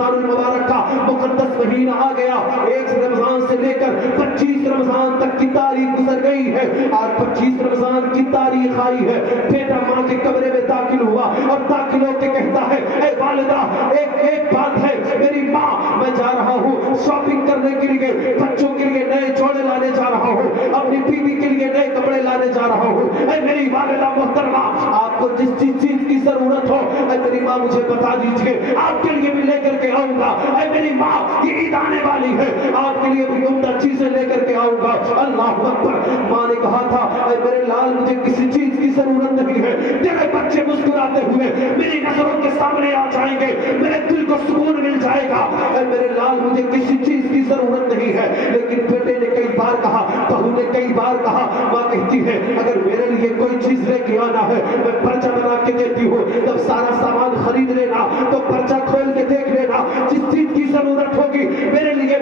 المبارک کا مقدس مہینہ آ گیا، 1 رمضان سے لے کر 25 رمضان تک کی تاریخ گزر گئی ہے، آج 25 رمضان کی تاریخ آئی ہے۔ بیٹا ماں کے کمرے میں داخل ہوا اور داخل ہو کے کہتا ہے اے والدہ ایک بات ہے میری ماں میں جا رہا ہوں شاپنگ کرنے کے لیے، بچوں کے لیے نئے جوڑے لانے جا رہا ہوں، اپنی بیوی کے لیے نئے کپڑے لانے جا رہا ہوں، اے میری والدہ محترمہ آپ کو جس چیز کی ضرورت ہو اے میری ماں مجھے بتا دیجئے، آپ کے لیے بھی لے کر کے آؤں گا، اے میری ماں یہ عید آنے والی ہے آپ کے لیے بھی عمدہ چیزیں لے کر کے آؤں گا۔ اللہ اکبر، ماں نے کہا تھا اے میرے لال مجھے کسی چیز کی ضرورت نہیں ہے، تیرے بچے مسکراتے ہوئے میری نظروں کے سامنے آ جائیں گے، میرے دل کو سکون مل جائے گا، اے میرے لال مجھے کسی چیز کی ضرورت نہیں ہے۔ لیکن بیٹے نے کئی بار کہا، بہو نے کئی بار کہا، ماں کہتی ہے اگر میرے لیے کوئی چیز لے کے آنا ہے میں پرچہ بنا کے دیتی ہوں، جب سارا سامان خرید لینا تو پرچہ کھول کے دیکھ لینا، جس چیز کی ضرورت ہوگی میرے لیے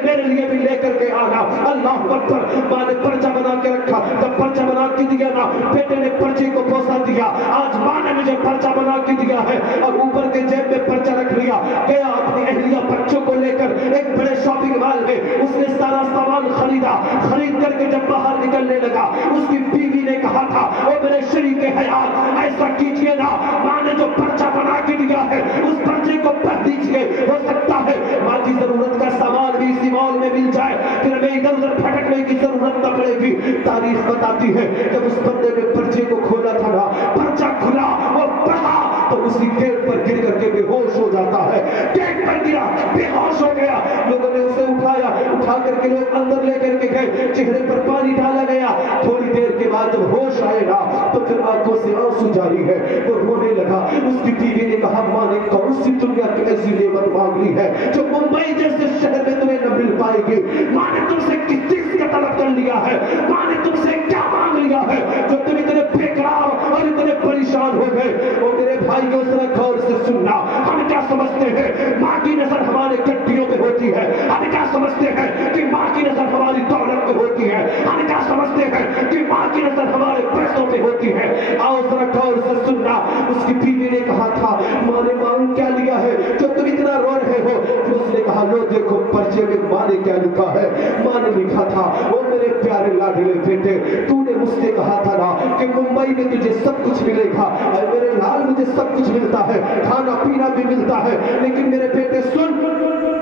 بھی لے کر کے آنا۔ اللہ اکبر، ماں نے پرچہ بنا کے رکھا، جب پرچہ بنا کے دیا نا بیٹے نے پرچے کو بوسا دیا، آج ماں نے مجھے پرچہ بنا کے دیا ہے، اور اوپر کے جیب میں پرچہ رکھ لیا، گیا اپنی اہلیہ بچوں کو لے کر ایک بڑے شاپنگ مال میں، اس نے سارا سامان خریدا، خرید کر کے جب باہر نکلنے لگا اس کی بیوی نے کہا تھا او میرے شریک حیات ایسا کیجئے نا، ماں نے جو پرچہ بنا کے دیا ہے اس پرچے کو پڑھ دیجئے، ہو سکتا ہے ماں کی ضرورت کا سامان بھی اسی مال میں مل جائے، پھر ہمیں ادھر ادھر پھٹکنے کی ضرورت نہ پڑے گی۔ تاریخ بتاتی ہے جب اس بندے نے پرچے کو کھولا تھا نا، پرچہ کھلا اور پڑھا تو اسی گیٹ پر گر کر کے بے ہوش ہو جاتا ہے، گیٹ پر گرا بے ہوش ہو گیا، لوگوں نے اسے اٹھایا، اٹھا کر کے لوگ اندر لے کر کے گئے، چہرے پر پانی ڈالا گیا، تھوڑی دیر کے بعد جب ہوش آئے گا تو پھر آنکھوں سے آنسو جاری ہے، وہ رونے لگا۔ اس کی بیوی نے کہا ماں نے کون سی دنیا کی ایسی نعمت مانگ لی ہے جو ممبئی جیسے شہر میں تمہیں نہ مل پائے گی، ماں نے تم سے کس چیز کا طلب کر لیا ہے، ماں نے تم سے کیا مانگ لیا ہے جو تم اتنے بےقرار اور اتنے پریشان ہو گئے۔ اور میرے بھائیوں ذرا غور سے سننا، ہم کیا سمجھتے ہیں ماں کی نظر ہمارے گڈیوں پہ ہوتی ہے، ہم کیا سمجھتے ہیں کہ ماں کی نظر ہماری دولت پہ ہوتی ہے، ہم کیا سمجھتے ہیں کہ ماں کی نظر ہمارے پیسوں پہ ہوتی ہے۔ آؤ ذرا غور سے سننا، اس کی بیوی نے کہا تھا ماں نے مانگ کیا لیا ہے جو تم اتنا رو رہے ہو؟ پھر اس نے کہا لو دیکھو پرچے میں ماں نے کیا لکھا ہے، ماں نے لکھا تھا او میرے پیارے لاڈلے بیٹے تو نے مجھ سے کہا تھا نا کہ ممبئی میں تجھے سب کچھ ملے گا، اے میرے لال مجھے سب کچھ ملتا ہے، کھانا پینا بھی ملتا ہے، لیکن میرے بیٹے سن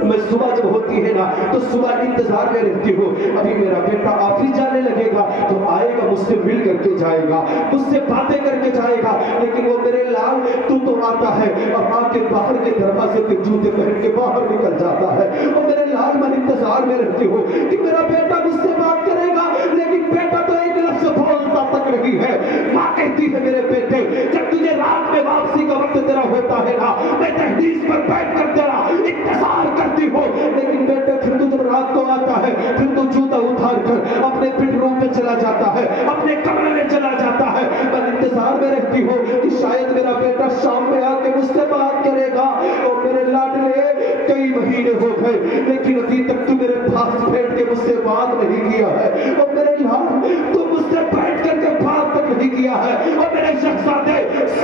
میں صبح جب ہوتی ہے نا تو صبح انتظار میں رہتی ہوں، ابھی میرا بیٹا آفس جانے لگے گا تو آئے گا مجھ سے مل کر کے جائے گا، مجھ سے باتیں کر کے جائے گا، لیکن وہ میرے لال تو آتا ہے اور آ کے باہر کے دروازے پہ جوتے پہن کے باہر نکل جاتا ہے، اور میرے لال میں انتظار میں رہتی ہوں کہ میرا بیٹا مجھ سے بات کرے گا، لیکن بیٹا تو ایک لفظ بولتا تک نہیں ہے۔ ماں کہتی ہے میرے بیٹے جب تجھے رات میں واپسی کا وقت تیرا ہوتا ہے نا میں تحریر پر بیٹھ کر تیرا انتظار کرتی ہوں، لیکن بیٹے پھر تو جب رات کو آتا ہے، پھر تو جوتا اتار کر اپنے بیڈ روم میں چلا جاتا ہے، اپنے کمرے میں چلا جاتا ہے. میں انتظار میں رہتی ہوں کہ شاید میرا بیٹا شام میں آ کے مجھ سے بات کرے گا. اور میرے لاڈلے کئی مہینے ہو گئے لیکن ابھی تک تو میرے پاس بیٹھ کے مجھ سے بات نہیں کیا ہے. اور میرے لاڈ تو مجھ سے بیٹھ کر کے بات تک نہیں کیا ہے. اور میرے شہزادے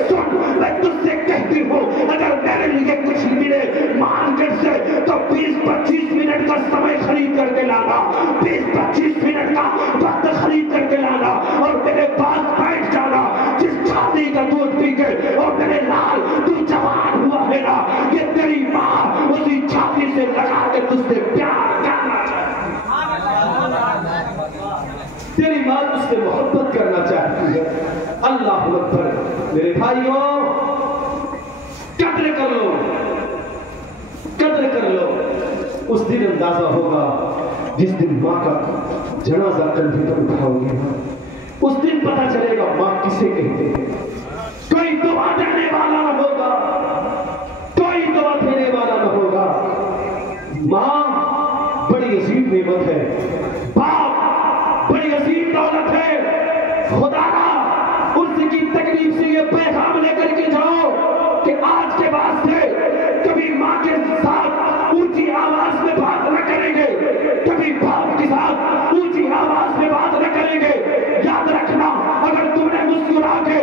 سن، میں تجھ سے کہتی ہوں اگر میرے لیے کچھ ملے مارکیٹ سے تو 20-25 منٹ کا سمے خرید کر کے لانا، 20-25 منٹ کا وقت خرید کر کے لانا اور میرے پاس بیٹھ جانا. جس چھاتی کا دودھ پی کے اور میرے لال تو جوان ہوا ہے نا، یہ تیری ماں اسی چھاتی سے لگا کے تجھ سے پیار کرنا چاہتی ہے، تیری ماں تجھ سے محبت کرنا چاہتی ہے. اللہ اکبر. میرے بھائیوں قدر کر لو، قدر کر لو. اس دن اندازہ ہوگا جس دن ماں کا جنازہ کندھے پر اٹھاؤ گے، اس دن پتہ چلے گا ماں کسے کہتے ہیں. کوئی دعا دینے والا نہ ہوگا، کوئی دعا دینے والا نہ ہوگا. ماں بڑی عظیم نعمت ہے، باپ بڑی عظیم دولت ہے. خدا را اس کی تکلیف سے یہ پیغام لے کر کے جاؤ کہ آج کے بعد سے کبھی ماں کے ساتھ اونچی آواز میں بات نہ کریں گے، کبھی باپ کے ساتھ اونچی آواز میں بات نہ کریں گے. یاد رکھنا اگر تم نے مسکرا کے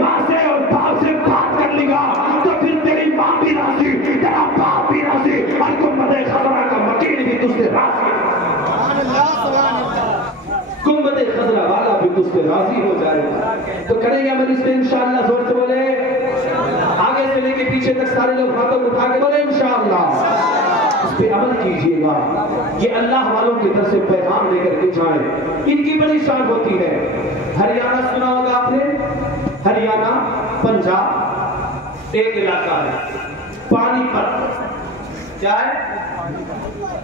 ماں سے اور باپ سے بات کر لیا تو پھر تیری ماں بھی راضی، تیرا باپ بھی راضی اور گنبد خضرا کا مکین بھی تجھ سے راضی، گنبد خضرا والا بھی تجھ سے راضی ہو جائے گا. تو کریں گے عمل اس پہ انشاءاللہ. زور سے بولے، آگے سے لے کے پیچھے تک سارے لوگ ہاتھوں اٹھا کے بولے انشاءاللہ. اس پہ عمل کیجئے گا. یہ اللہ والوں کی طرف سے پیغام لے کر کے جائیں. ان کی بڑی شان ہوتی ہے. ہریانہ سنا ہوگا آپ نے، ہریانہ پنجاب ایک علاقہ ہے پانی پت. کیا ہے؟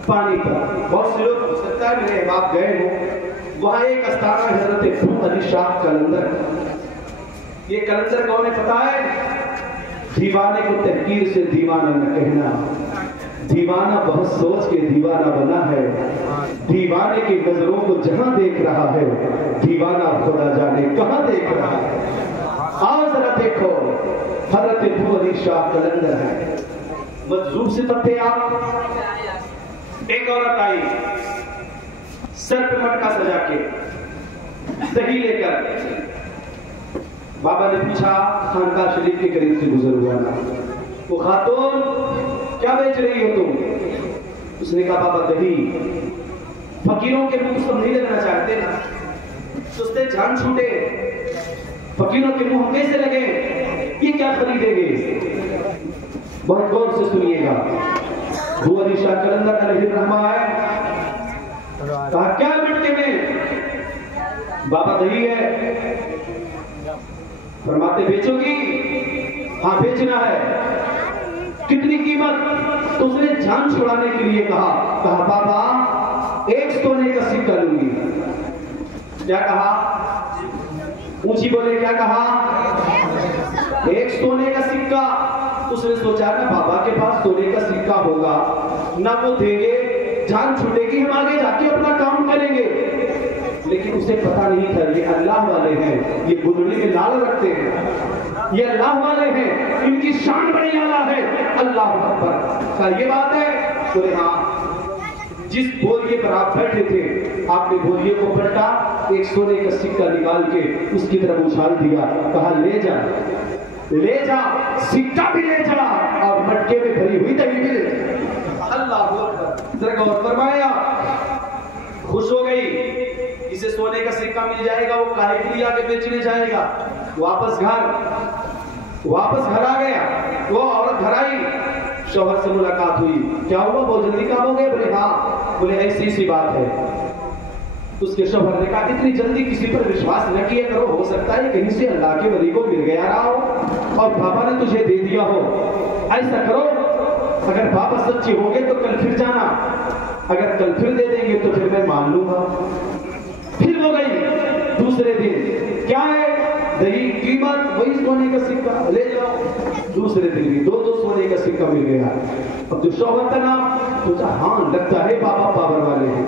پانی پت. بہت سے لوگ ہو سکتا ہے میرے احباب گئے ہوں. وہاں ایک استانہ حضرت ابو علی شاہ قلندر. یہ قلندر کون ہے پتا ہے؟ دیوانے کو تحقیر سے دیوانہ نہ کہنا. دیوانہ بہت سوچ کے دیوانہ بنا ہے. دیوانے کی نظروں کو جہاں دیکھ رہا ہے، دیوانہ خدا جانے کہاں دیکھ رہا ہے. آؤ ذرا دیکھو، حضرت ابو علی شاہ قلندر ہے. مجذوب سے پتے آپ. ایک عورت آئی سر پہ مٹکا سجا کے، دہی لے کر. بابا نے پوچھا خانقاہ شریف کے قریب سے گزر ہوا نا. وہ خاتون کیا بیچ رہی ہو تم؟ اس نے کہا بابا دہی. فقیروں کے منہ سب نہیں لگنا چاہتے نا، سستے جان چھوٹے. فقیروں کے منہ کیسے لگے؟ یہ کیا خریدیں گے؟ بہت غور سے سنیے گا. ابو علی شاہ قلندر علیہ الرحمہ ہے. کہا کیا مٹکے میں؟ بابا دہی ہے. فرماتے بیچو گی؟ ہاں بیچنا ہے. کتنی قیمت؟ تو اس نے جان چھڑانے کے لیے کہا بابا 1 سونے کا سکہ لوں گی. کیا کہا؟ اونچی بولے کیا کہا؟ 1 سونے کا سکہ. اس نے سوچا کہ بابا کے پاس سونے کا سکہ ہوگا نہ وہ دیں گے، جان چھوٹے گی، ہم آگے جا کے اپنا کام کریں گے. لیکن اسے پتا نہیں تھا یہ اللہ والے ہیں، یہ گلڑی میں لال رکھتے ہیں، یہ اللہ والے ہیں، ان کی شان بڑی اعلیٰ ہے. اللہ اکبر. کہا یہ بات ہے؟ بولے ہاں. جس بوریے پر آپ بیٹھے تھے آپ نے بوریے کو پلٹا، 1 سونے کا سکہ نکال کے اس کی طرف اچھال دیا. کہا لے جا، لے جا، سکہ بھی لے جا اور مٹکے میں بھری ہوئی دہی بھی لے جا. اللہ اکبر. ذرا غور فرمایا. خوش ہو گئی. اسے سونے کا سکہ مل جائے گا، وہ کاہے کے لیے آگے بیچنے جائے گا. واپس گھر آ گیا. وہ عورت گھر آئی، شوہر سے ملاقات ہوئی. کیا ہوا؟ بہت جلدی کام ہو گئے؟ بولے ہاں. بولے ایسی سی بات ہے. اس کے شوہر نے کہا اتنی جلدی کسی پر وشواس نہ کیا کرو، ہو سکتا ہے کہیں سے اللہ کے ولی کو مل گیا رہا ہو اور بابا نے تجھے دے دیا ہو. ایسا کرو، اگر بابا سچے ہو گے تو کل پھر جانا، اگر کل پھر دے دیں گے تو پھر میں مان لوں گا. پھر وہ گئی. دوسرے دن کیا ہے؟ دہی. قیمت وہی سونے کا سکہ، لے جاؤ. دوسرے دن بھی 2 سونے کا سکہ مل گیا. اب جو شوہر تھا نا سوچا ہاں لگتا ہے بابا پاور والے ہیں.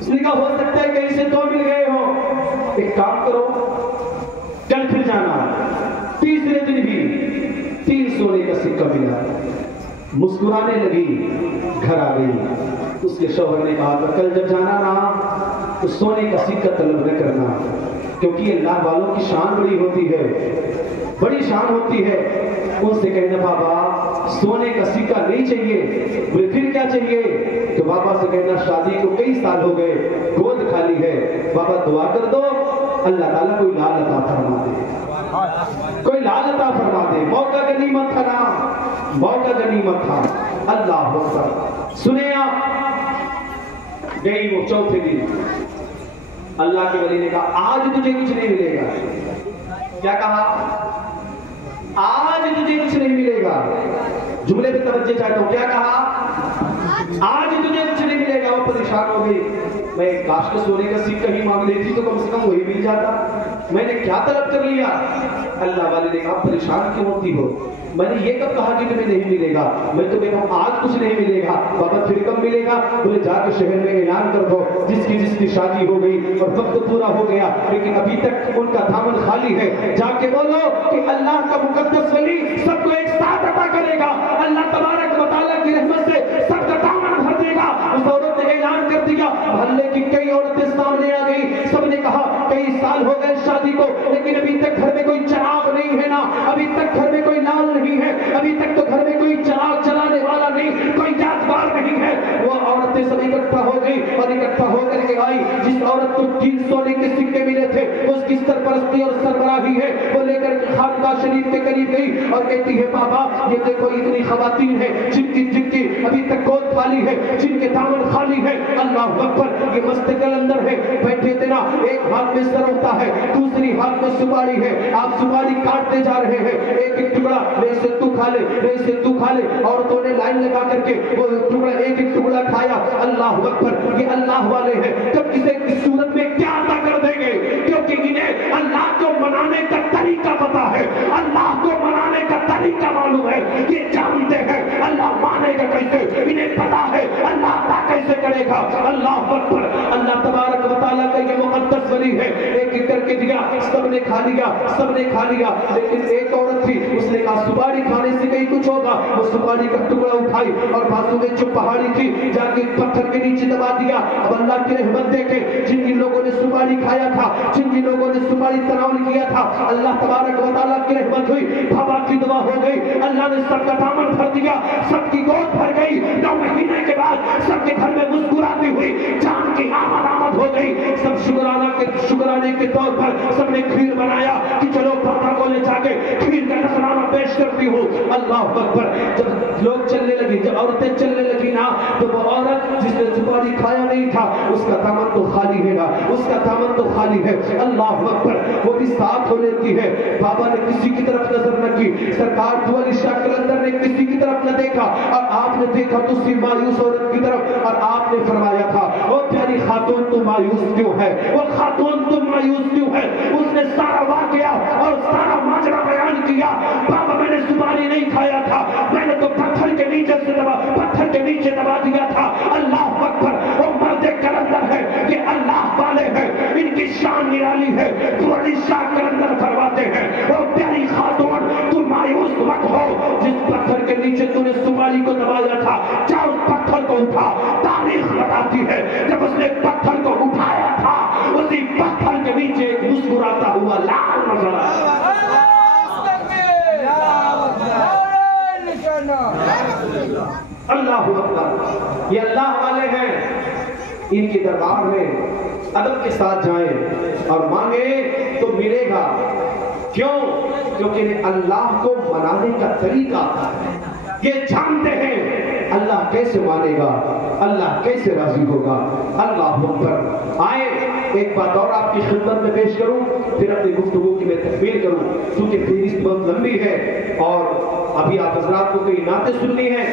اس نے کہا ہو سکتا ہے کہیں سے تو مل گئے ہو, ایک کام کرو کل پھر جانا. تیسرے دن بھی 3 سونے کا سکہ ملا. مسکرانے لگی, گھر آ گئی. اس کے شوہر نے کہا تھا کل جب جانا رہا تو سونے کا سکہ طلب نہ کرنا, کیونکہ اللہ والوں کی شان بڑی ہوتی ہے, بڑی شان ہوتی ہے. ان سے کہنا بابا سونے کا سکہ نہیں چاہیے. بولے پھر کیا چاہیے؟ تو بابا سے کہنا شادی کو کئی سال ہو گئے, گود خالی ہے, بابا دعا کر دو اللہ تعالیٰ کوئی لال عطا فرما دے, کوئی لال عطا فرما دے. موقع غنیمت تھا نا, موقع غنیمت تھا. اللہ اکبر. سنیں آپ, گئی وہ چوتھے دن. اللہ کے ولی نے کہا آج تجھے کچھ نہیں ملے گا. کیا کہا؟ آج تجھے کچھ نہیں ملے گا. جملے پہ توجہ چاہتا ہوں. کیا کہا؟ آج تجھے کچھ نہیں ملے گا. وہ پریشان ہو گئی. میں کاش کے سونے کا سکہ ہی مانگ لیتی تو کم سے کم وہی مل جاتا. میں نے کیا طلب کر لیا؟ اللہ والے نے کہا پریشان کیوں ہوتی ہو؟ میں نے یہ کب کہا کہ تمہیں نہیں ملے گا؟ میں تمہیں کہا آج کچھ نہیں ملے گا. بابا پھر کب ملے گا؟ بولے جا کے شہر میں اعلان کر دو جس کی شادی ہو گئی اور وقت پورا ہو گیا لیکن ابھی تک ان کا دامن خالی ہے, جا کے بولو کہ اللہ کا مقدس ولی سب کو ایک ساتھ عطا کرے گا. اللہ تبارک و تعالیٰ کی رحمت سے سب کا دامن بھر دے گا. اس عورت نے اعلان کر دیا. محلے کی کئی عورتیں سامنے آ گئی. سب نے کہا کئی سال ہو گئے شادی کو لیکن ابھی تک گھر میں کوئی چراغ نہیں ہے نا, ابھی تک گھر میں کوئی لال نہیں ہے, ابھی تک تو گھر میں کوئی چراغ چلانے والا نہیں, کوئی یادگار نہیں ہے. وہ عورتیں سب اکٹھا ہو گئی اور اکٹھا ہو کر کے آئی. جس عورت کو 3 سونے کے سکے ملے تھے اس کی سرپرستی اور سربراہی ہے. وہ لے کر خانقاہ شریف کے قریب گئی اور کہتی ہے بابا یہ دیکھو اتنی خواتین ہیں جن کی ابھی تک گود خالی ہے, جن کے دامن خالی ہے. اللہ اکبر. یہ مست کلندر ہے بیٹھے تیرا, ایک ہاتھ میں سر ہوتا ہے, دوسری ہاتھ میں سپاڑی ہے. آپ سپاڑی کاٹتے جا رہے ہیں, ایک ٹکڑا میرے سے تو کھا لے, میرے سے تو کھا لے. عورتوں نے لائن لگا کر کے وہ ٹکڑا ایک ٹکڑا کھایا. اللہ اکبر. یہ اللہ والے ہیں. کب کسی کی صورت میں کیا عطا کر دیں گے, کیونکہ انہیں اللہ کو منانے کا طریقہ پتا ہے, اللہ کو منانے کا طریقہ معلوم ہے. یہ جانتے ہیں اللہ مانے گا کیسے, انہیں پتا ہے اللہ عطا کیسے کرے گا. اللہ اکبر. اللہ تبارک و تعالیٰ کا یہ مقدس ولی ہے. ایک ایک کر کے دیا, سب نے کھا لیا, سب نے کھا لیا. لیکن ایک عورت تھی, اس نے کہا سپاڑی کھانے سے کہیں کچھ ہوگا. وہ سپاڑی کا ٹکڑا اٹھائی اور بازو میں جو پہاڑی تھی جا کے پتھر کے نیچے دبا دیا. اب اللہ کی رحمت دیکھے جن جن لوگوں نے سپاڑی کھایا تھا, جن جن لوگوں نے سپاڑی تناول کیا تھا, اللہ تبارک و تعالیٰ کی رحمت ہوئی. بابا کی دعا ہو گئی, اللہ نے سب کا دامن بھر دیا, سب کی گود بھر گئی. 9 مہینے کے بعد سب کے گھر میں مسکراتی ہوئی جان کی آمد ہو گئی. سب شکرانے کے طور پر سب نے کھیر بنایا کہ چلو پاپا کو لے جا کے کھیر کا نذرانہ پیش کرتی ہوں. اللہ اکبر. جب لوگ چلنے لگے, جب عورتیں چلنے لگی نا, تو وہ عورت جس نے سپاڑی کھایا نہیں تھا اس کا دامن تو خالی ہے نا, اس کا دامن تو خالی ہے. اللہ اکبر. وہ بھی ساتھ ہو لیتی ہے. بابا نے کسی کی طرف نظر نہ کی, سرکار دولی شاہ کلندر نے کسی کی طرف نہ دیکھا, اور آپ نے دیکھا تو اسی مایوس عورت کی طرف, اور آپ نے فرمایا تھا او پیاری خاتون تم مایوس کیوں ہے, وہ خاتون تم مایوس کیوں ہے. اس نے سارا واقعہ اور سارا ماجرا بیان کیا. بابا میں نے سپاڑی نہیں کھایا تھا, میں نے تو پتھر کے نیچے دبا دیا تھا. اللہ اکبر. وہ مرد کلندر ہے, یہ اللہ والے ہیں, ان کی شان نرالی ہے. دولی شاہ کلندر فرماتے ہیں او پیاری خاتون تم مایوس مت ہو, جس پتھر کے نیچے تو نے سپاڑی کو دبایا تھا جا اس پتھر کو اٹھا. تاریخ بتاتی ہے جب اس نے پتھر کو اٹھایا تھا اسی پتھر کے نیچے ایک مسکراتا ہوا لال نظر آیا. اللہ اکبر. یہ اللہ والے ہیں, ان کے دربار میں ادب کے ساتھ جائیں اور مانگے تو ملے گا. کیوں؟ کیونکہ انہیں اللہ کو منانے کا طریقہ آتا ہے. یہ جانتے ہیں اللہ کیسے مانے گا, اللہ کیسے راضی ہوگا. اللہ اکبر. آئے ایک بات اور آپ کی خدمت میں پیش کروں, پھر اپنی گفتگو کی میں تکمیل کروں, کیونکہ فہرست بہت لمبی ہے اور ابھی آپ حضرات کو کئی نعتیں سننی ہیں.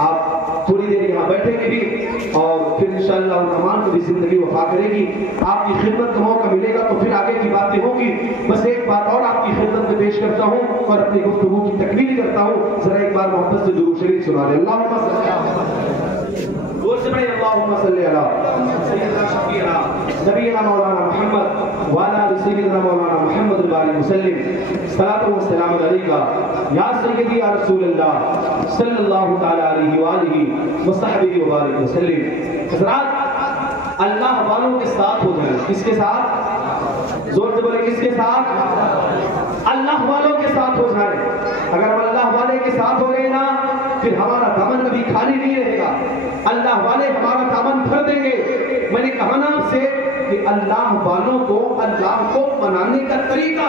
آپ تھوڑی دیر یہاں بیٹھیں گے بھی اور پھر انشاءاللہ الرحمن کو بھی زندگی وفا کرے گی. آپ کی خدمت کا موقع ملے گا تو پھر آگے کی باتیں ہوں گی. بس ایک بات اور آپ کی خدمت میں پیش کرتا ہوں. اور اپنی گفتگو کی تکمیل کرتا ہوں. ذرا ایک بار محبت سے درود شریف سنا لیں. اللہم صلی اللہ زور سے بڑے اللہم صلی اللہ سیدنا شفیعنا نبینا مولانا محمد وعلا سیدنا مولانا محمد الباری وسلم صلاۃ و سلام علیکہ یا سیدی یا رسول اللہ صلی اللہ تعالی علیہ وآلہ وصحبہ وبارک وسلم. حضرات اللہ والوں کے ساتھ ہو جائیں. کس کے ساتھ؟ زور سے بولے کس کے ساتھ؟ اللہ والوں کے ساتھ ہو جائیں. اگر ہم اللہ والے کے ساتھ ہو گئے نا پھر ہمارا دامن کبھی خالی نہیں رہے گا. اللہ والے ہمارا دامن بھر دیں گے. میں نے کہا نا آپ سے کہ اللہ والوں کو اللہ کو منانے کا طریقہ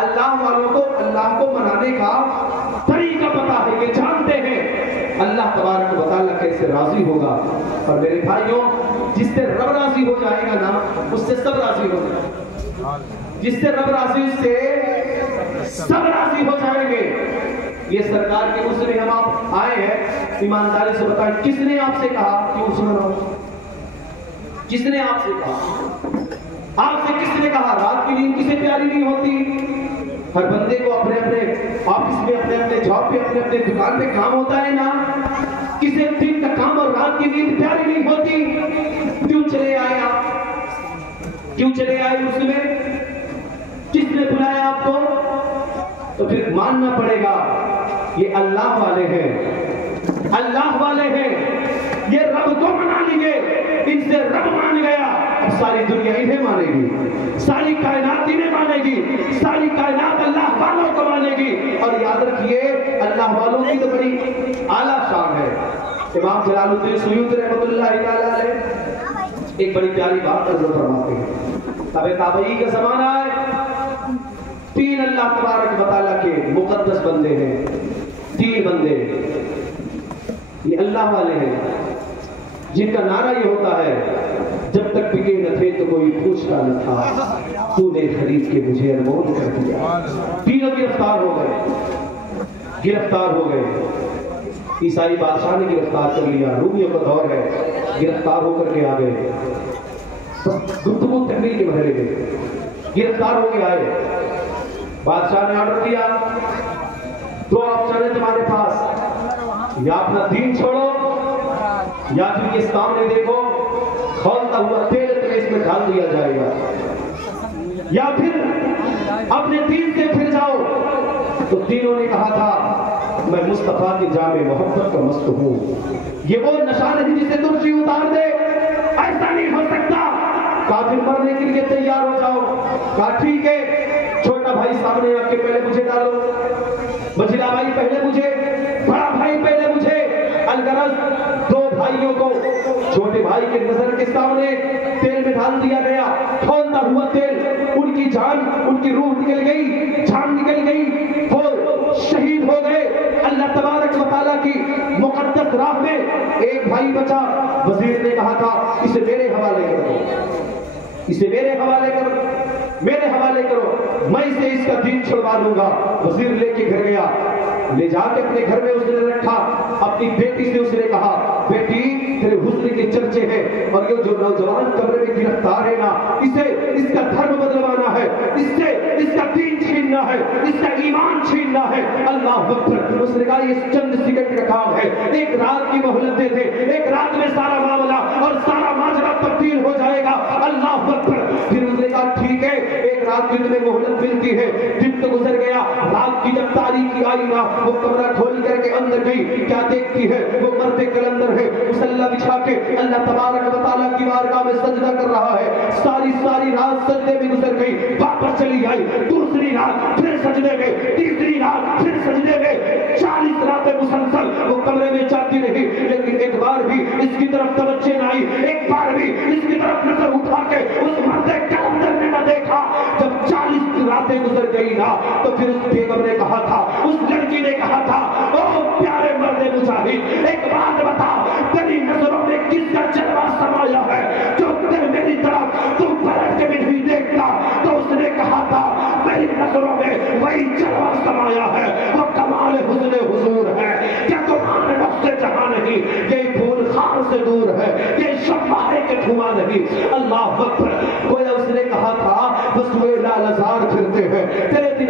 اللہ والوں کو اللہ کو منانے کا طریقہ پتا ہے, یہ جانتے ہیں اللہ تبارک و تعالیٰ کیسے راضی ہوگا. اور میرے بھائیوں جس سے رب راضی ہو جائے گا نا اس سے سب راضی ہو جائے گا. جس سے رب راضی اس سے سب راضی ہو جائیں گے. یہ سرکار کے اس میں ہم آپ آئے ہیں, ایمانداری سے بتائیں کس نے آپ سے کہا کہ اس میں کس نے آپ سے کہا؟ آپ سے کس نے کہا رات کی نیند کسے پیاری نہیں ہوتی؟ ہر بندے کو اپنے اپنے آفس میں اپنے اپنے جاب پہ اپنے اپنے دکان پہ کام ہوتا ہے نا. کسے دن کا کام اور رات کی نیند پیاری نہیں ہوتی؟ کیوں چلے آئے آپ؟ کیوں چلے آئے اس میں؟ کس نے بلایا آپ کو؟ تو پھر ماننا پڑے گا یہ اللہ والے ہیں, اللہ والے ہیں. یہ رب کو منا لیے, ان سے رب مان گیا. اب ساری دنیا انہیں مانے گی, ساری کائنات انہیں مانے گی, ساری کائنات اللہ والوں کو مانے گی. اور یاد رکھیے اللہ والوں کی تو بڑی اعلیٰ شان ہے. امام جلال الدین سیوطی رحمۃ اللہ تعالیٰ علیہ ایک بڑی پیاری بات عرض فرماتے ہیں. تابعی کا زمانہ ہے, 3 اللہ تبارک و تعالیٰ کے مقدس بندے ہیں. 3 بندے یہ اللہ والے ہیں جن کا نعرہ یہ ہوتا ہے جب تک بکے نہ تھے تو کوئی پوچھتا نہ تھا, تو نے خرید کے مجھے انمول کر دیا. تینوں گرفتار ہو گئے, گرفتار ہو گئے. عیسائی بادشاہ نے گرفتار کر لیا, رومیوں کا دور ہے, گرفتار ہو کر کے آ گئے. گفتگو تحمیل کے مرحلے میں گرفتار ہو کے آئے. بادشاہ نے آرڈر دیا 2 آپشن ہیں تمہارے پاس, یا اپنا دین چھوڑو یا پھر یہ سامنے دیکھو کھولتا ہوا تیل اس میں ڈال دیا جائے گا, یا پھر اپنے دین سے پھر جاؤ. تو تینوں نے کہا تھا میں مصطفیٰ کی جامع محبت کا مست ہوں. یہ وہ نشہ نہیں جسے ترشی اتار دے, ایسا نہیں ہو سکتا. کافر مرنے کے لیے تیار ہو جاؤ. کہا ٹھیک ہے, چھوٹا بھائی سامنے آ کے پہلے مجھے ڈالو, مجھلا بھائی پہلے مجھے, بڑا بھائی پہلے مجھے. الغرض 2 بھائیوں کو چھوٹے بھائی کے نظر کے سامنے تیل میں ڈال دیا گیا. کھولتا ہوا تیل, ان کی جان, ان کی روح نکل گئی, جان نکل گئی, وہ شہید ہو گئے. اللہ تبارک و تعالیٰ کی مقدس راہ میں ایک بھائی بچا. وزیر نے کہا تھا اسے میرے حوالے کرو, اسے میرے حوالے کرو, میرے حوالے کرو, میں اسے اس کا دین چھڑوا دوں گا. وزیر لے کے گھر گیا, لے جا کے اپنے گھر میں اس نے رکھا. اپنی بیٹی سے اس نے کہا بیٹی تیرے حسن کے چرچے ہیں, اور یہ جو نوجوان کمرے میں گرفتار ہے نا اسے اس کا دھرم بدلوانا ہے, اس سے اس کا دین چھیننا ہے, اس کا ایمان چھیننا ہے. اللہ اکبر. اس نے کہا یہ چند سیکنڈ کا کام ہے, ایک رات کی مہلت دے دے, ایک رات میں سارا معاملہ اور سارا ماجرا تبدیل ہو جائے گا. اللہ اکبر. پھر اس نے کہا ٹھیک ہے, ایک رات کی تمہیں مہلت ملتی ہے. دن تو گزر گیا, رات کی جب تاریکی آئی نا وہ کمرہ کھول کر کے اندر گئی. کیا دیکھتی ہے؟ وہ مرد کلندر ہے, مصلی بچھا کے اللہ تبارک و تعالیٰ کی بارگاہ میں سجدہ کر رہا ہے. ساری رات سجدے میں گزر گئی, واپس چلی آئی. دوسری رات پھر سجدے میں, تیسری رات پھر سجدے میں. 40 راتیں مسلسل وہ کمرے میں جاتی رہی, لیکن ایک بار بھی اس کی طرف توجہ نہ آئی, ایک بار بھی اس کی طرف نظر اٹھا کے اس مرد کلندر نے نہ دیکھا. جب 40 راتیں گزر گئی نا تو پھر اس بیگم نے کہا تھا, اس لڑکی نے کہا تھا او پیارے مرد مجاہد ایک بات بتا, تیری نظروں میں کس کا جلوہ سمایا ہے جو میری طرف تم پلٹ کے بھی نہیں دیکھتا. تو اس نے کہا تھا میری نظروں میں وہی جلوہ سمایا ہے, وہ کمال حسن حضور ہے. کیا تمہارے نفس سے جہاں نہیں, یہ پھول خار سے دور ہے, یہ شفاعے کے دھواں نہیں. اللہ اکبر. گویا اس نے کہا تھا بس وہ لالزار پھرتے ہیں, تیرے دن